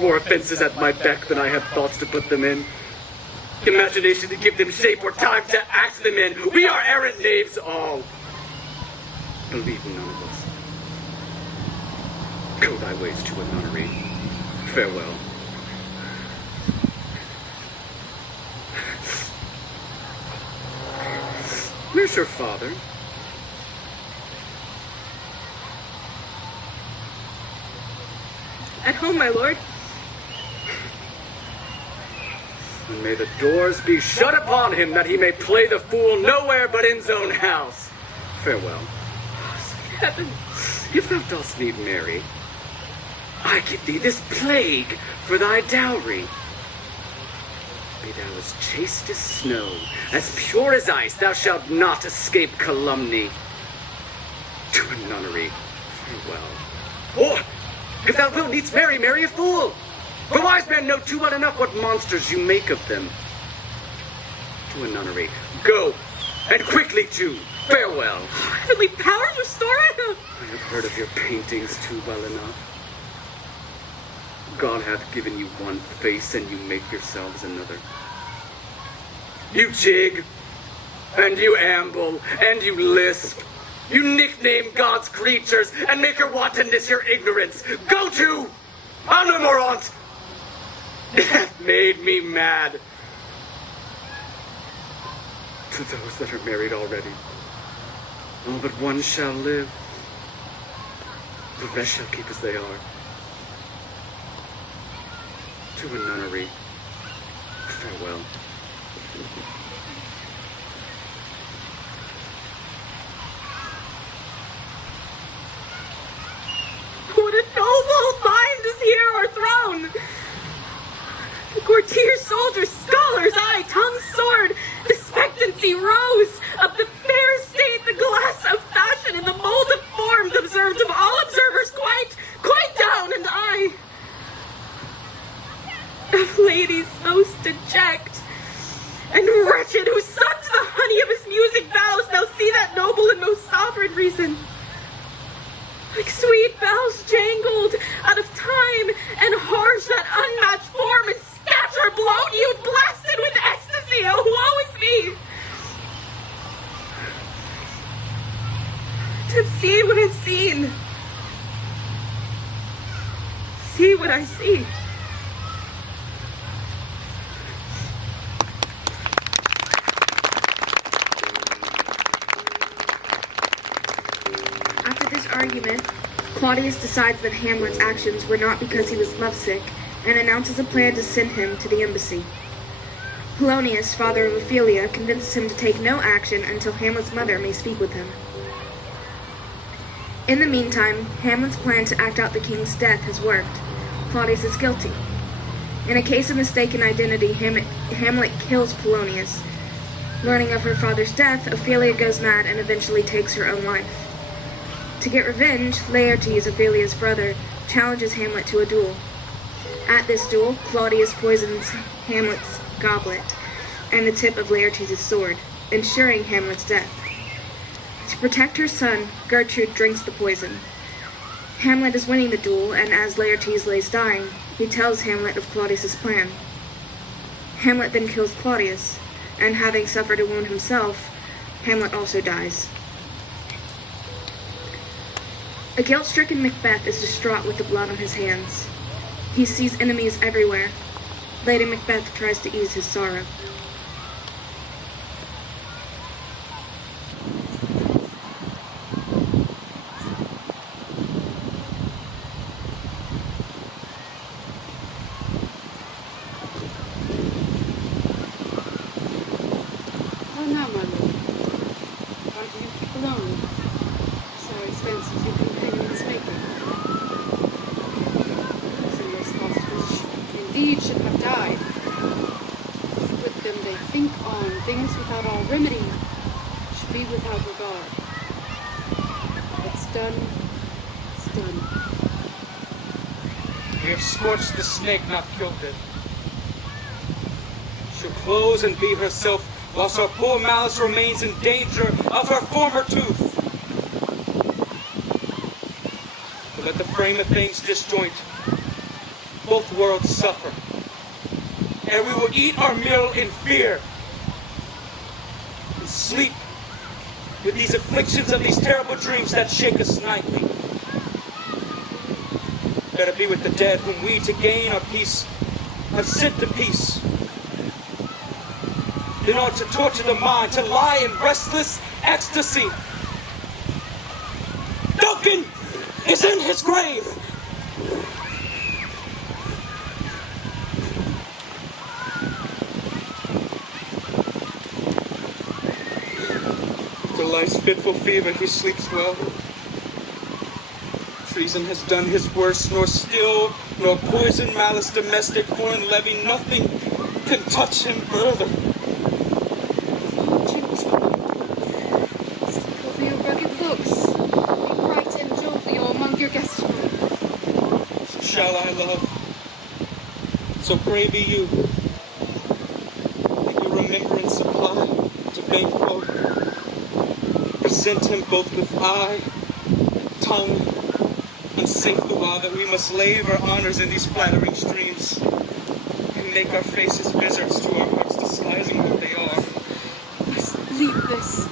more offenses at my beck than I have thoughts to put them in. Imagination to give them shape or time to act them in. We are errant knaves all. Believe none of us. Go thy ways to a nunnery. Farewell. Where's your father? At home, my lord. And may the doors be shut upon him, that he may play the fool nowhere but in's own house. Farewell. Sweet heavens. If thou dost need marry, I give thee this plague for thy dowry. Be thou as chaste as snow, as pure as ice, thou shalt not escape calumny. To a nunnery, farewell. Or, if thou wilt needs marry a fool. For wise men know too well enough what monsters you make of them. To a nunnery, go, And quickly too. Farewell. Heavenly powers restore him! I have heard of your paintings too well enough. God hath given you one face, and you make yourselves another. You jig, and you amble, and you lisp. You nickname God's creatures, and make your wantonness your ignorance. Go to! Enumorant! It hath made me mad. To those that are married already, all but one shall live. The rest shall keep as they are. To a nunnery, farewell. What a noble mind is here o'erthrown! Courtiers, soldiers, scholars, aye, tongue sword, expectancy rose of the fair state, the glass of fashion, and the mold of forms observed of all observers quite down, and I, of ladies most deject and wretched, who sucked the honey of his music vows, now see that noble and most sovereign reason. Like sweet bells jangled out of time, and harsh that unmatched form, and stature blown you, blasted with ecstasy. Oh, woe is me! To have seen what I've seen. See what I see. After this argument, Claudius decides that Hamlet's actions were not because he was lovesick, and announces a plan to send him to the embassy. Polonius, father of Ophelia, convinces him to take no action until Hamlet's mother may speak with him. In the meantime, Hamlet's plan to act out the king's death has worked. Claudius is guilty. In a case of mistaken identity, Hamlet kills Polonius. Learning of her father's death, Ophelia goes mad and eventually takes her own life. To get revenge, Laertes, Ophelia's brother, challenges Hamlet to a duel. At this duel, Claudius poisons Hamlet's goblet and the tip of Laertes' sword, ensuring Hamlet's death. To protect her son, Gertrude drinks the poison. Hamlet is winning the duel, and as Laertes lays dying, he tells Hamlet of Claudius' plan. Hamlet then kills Claudius, and having suffered a wound himself, Hamlet also dies. A guilt-stricken Macbeth is distraught with the blood on his hands. He sees enemies everywhere. Lady Macbeth tries to ease his sorrow. Oh, no, my lord. Aren't you alone? So expensive your companion speaking. Those hostages indeed should have died. With them they think on things without all remedy, should be without regard. It's done, it's done. We have scorched the snake, not killed it. She'll close and be herself, whilst our poor malice remains in danger of her former tooth. But let the frame of things disjoint, both worlds suffer, and we will eat our meal in fear, and sleep with these afflictions of these terrible dreams that shake us nightly. Better be with the dead, whom we, to gain our peace, have sent to peace, in order to torture the mind, to lie in restless ecstasy. Duncan is in his grave! After life's fitful fever, he sleeps well. Treason has done his worst, nor still, nor poison, malice, domestic, foreign levy, nothing can touch him further. Stickle for your rugged looks, be bright and jovial among your guests. So shall I love, so pray be you, that your remembrance supply to bankroll. Present him both with eye, tongue, and safe the while that we must lave our honors in these flattering streams, and make our faces visors to our hearts disguising what they are. Leave this.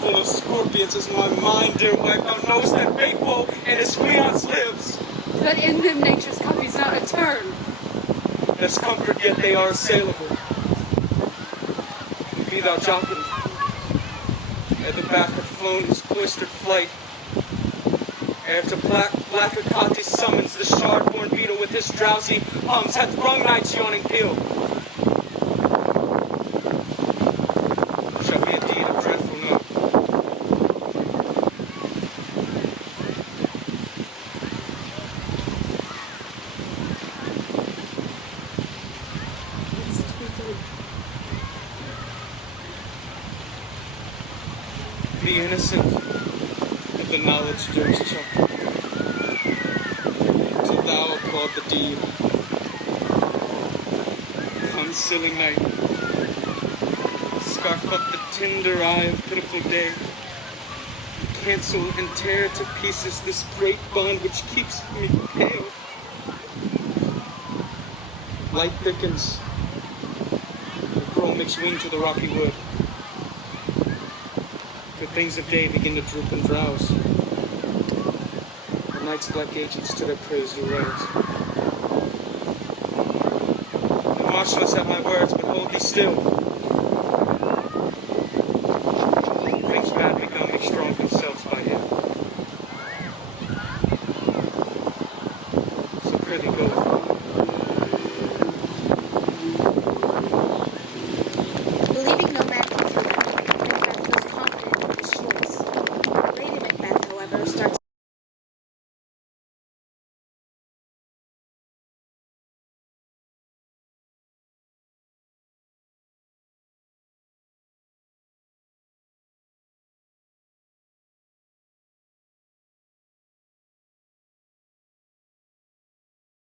Full of scorpions is my mind, dear wife. Thou knowest that Banquo and his fiance lives. That in them nature's copies not a turn. As comfort yet they are assailable. Be thou jocketed. Ere the bat hath flown his cloistered flight, ere to black Acates summons the shard-born beetle with his drowsy hums hath rung night's yawning peal. Shall be a deed of dreadful note. Be innocent of the knowledge durst chuck, till thou applaud the deed. Come, silly night, scarf up the tender eye of pitiful day, cancel and tear to pieces this great bond which keeps me pale. Light thickens, the crow makes wing to the rocky wood. The things of day begin to droop and drowse. The night's black agents to their praise do rise. The marshals have my words, but hold thee still.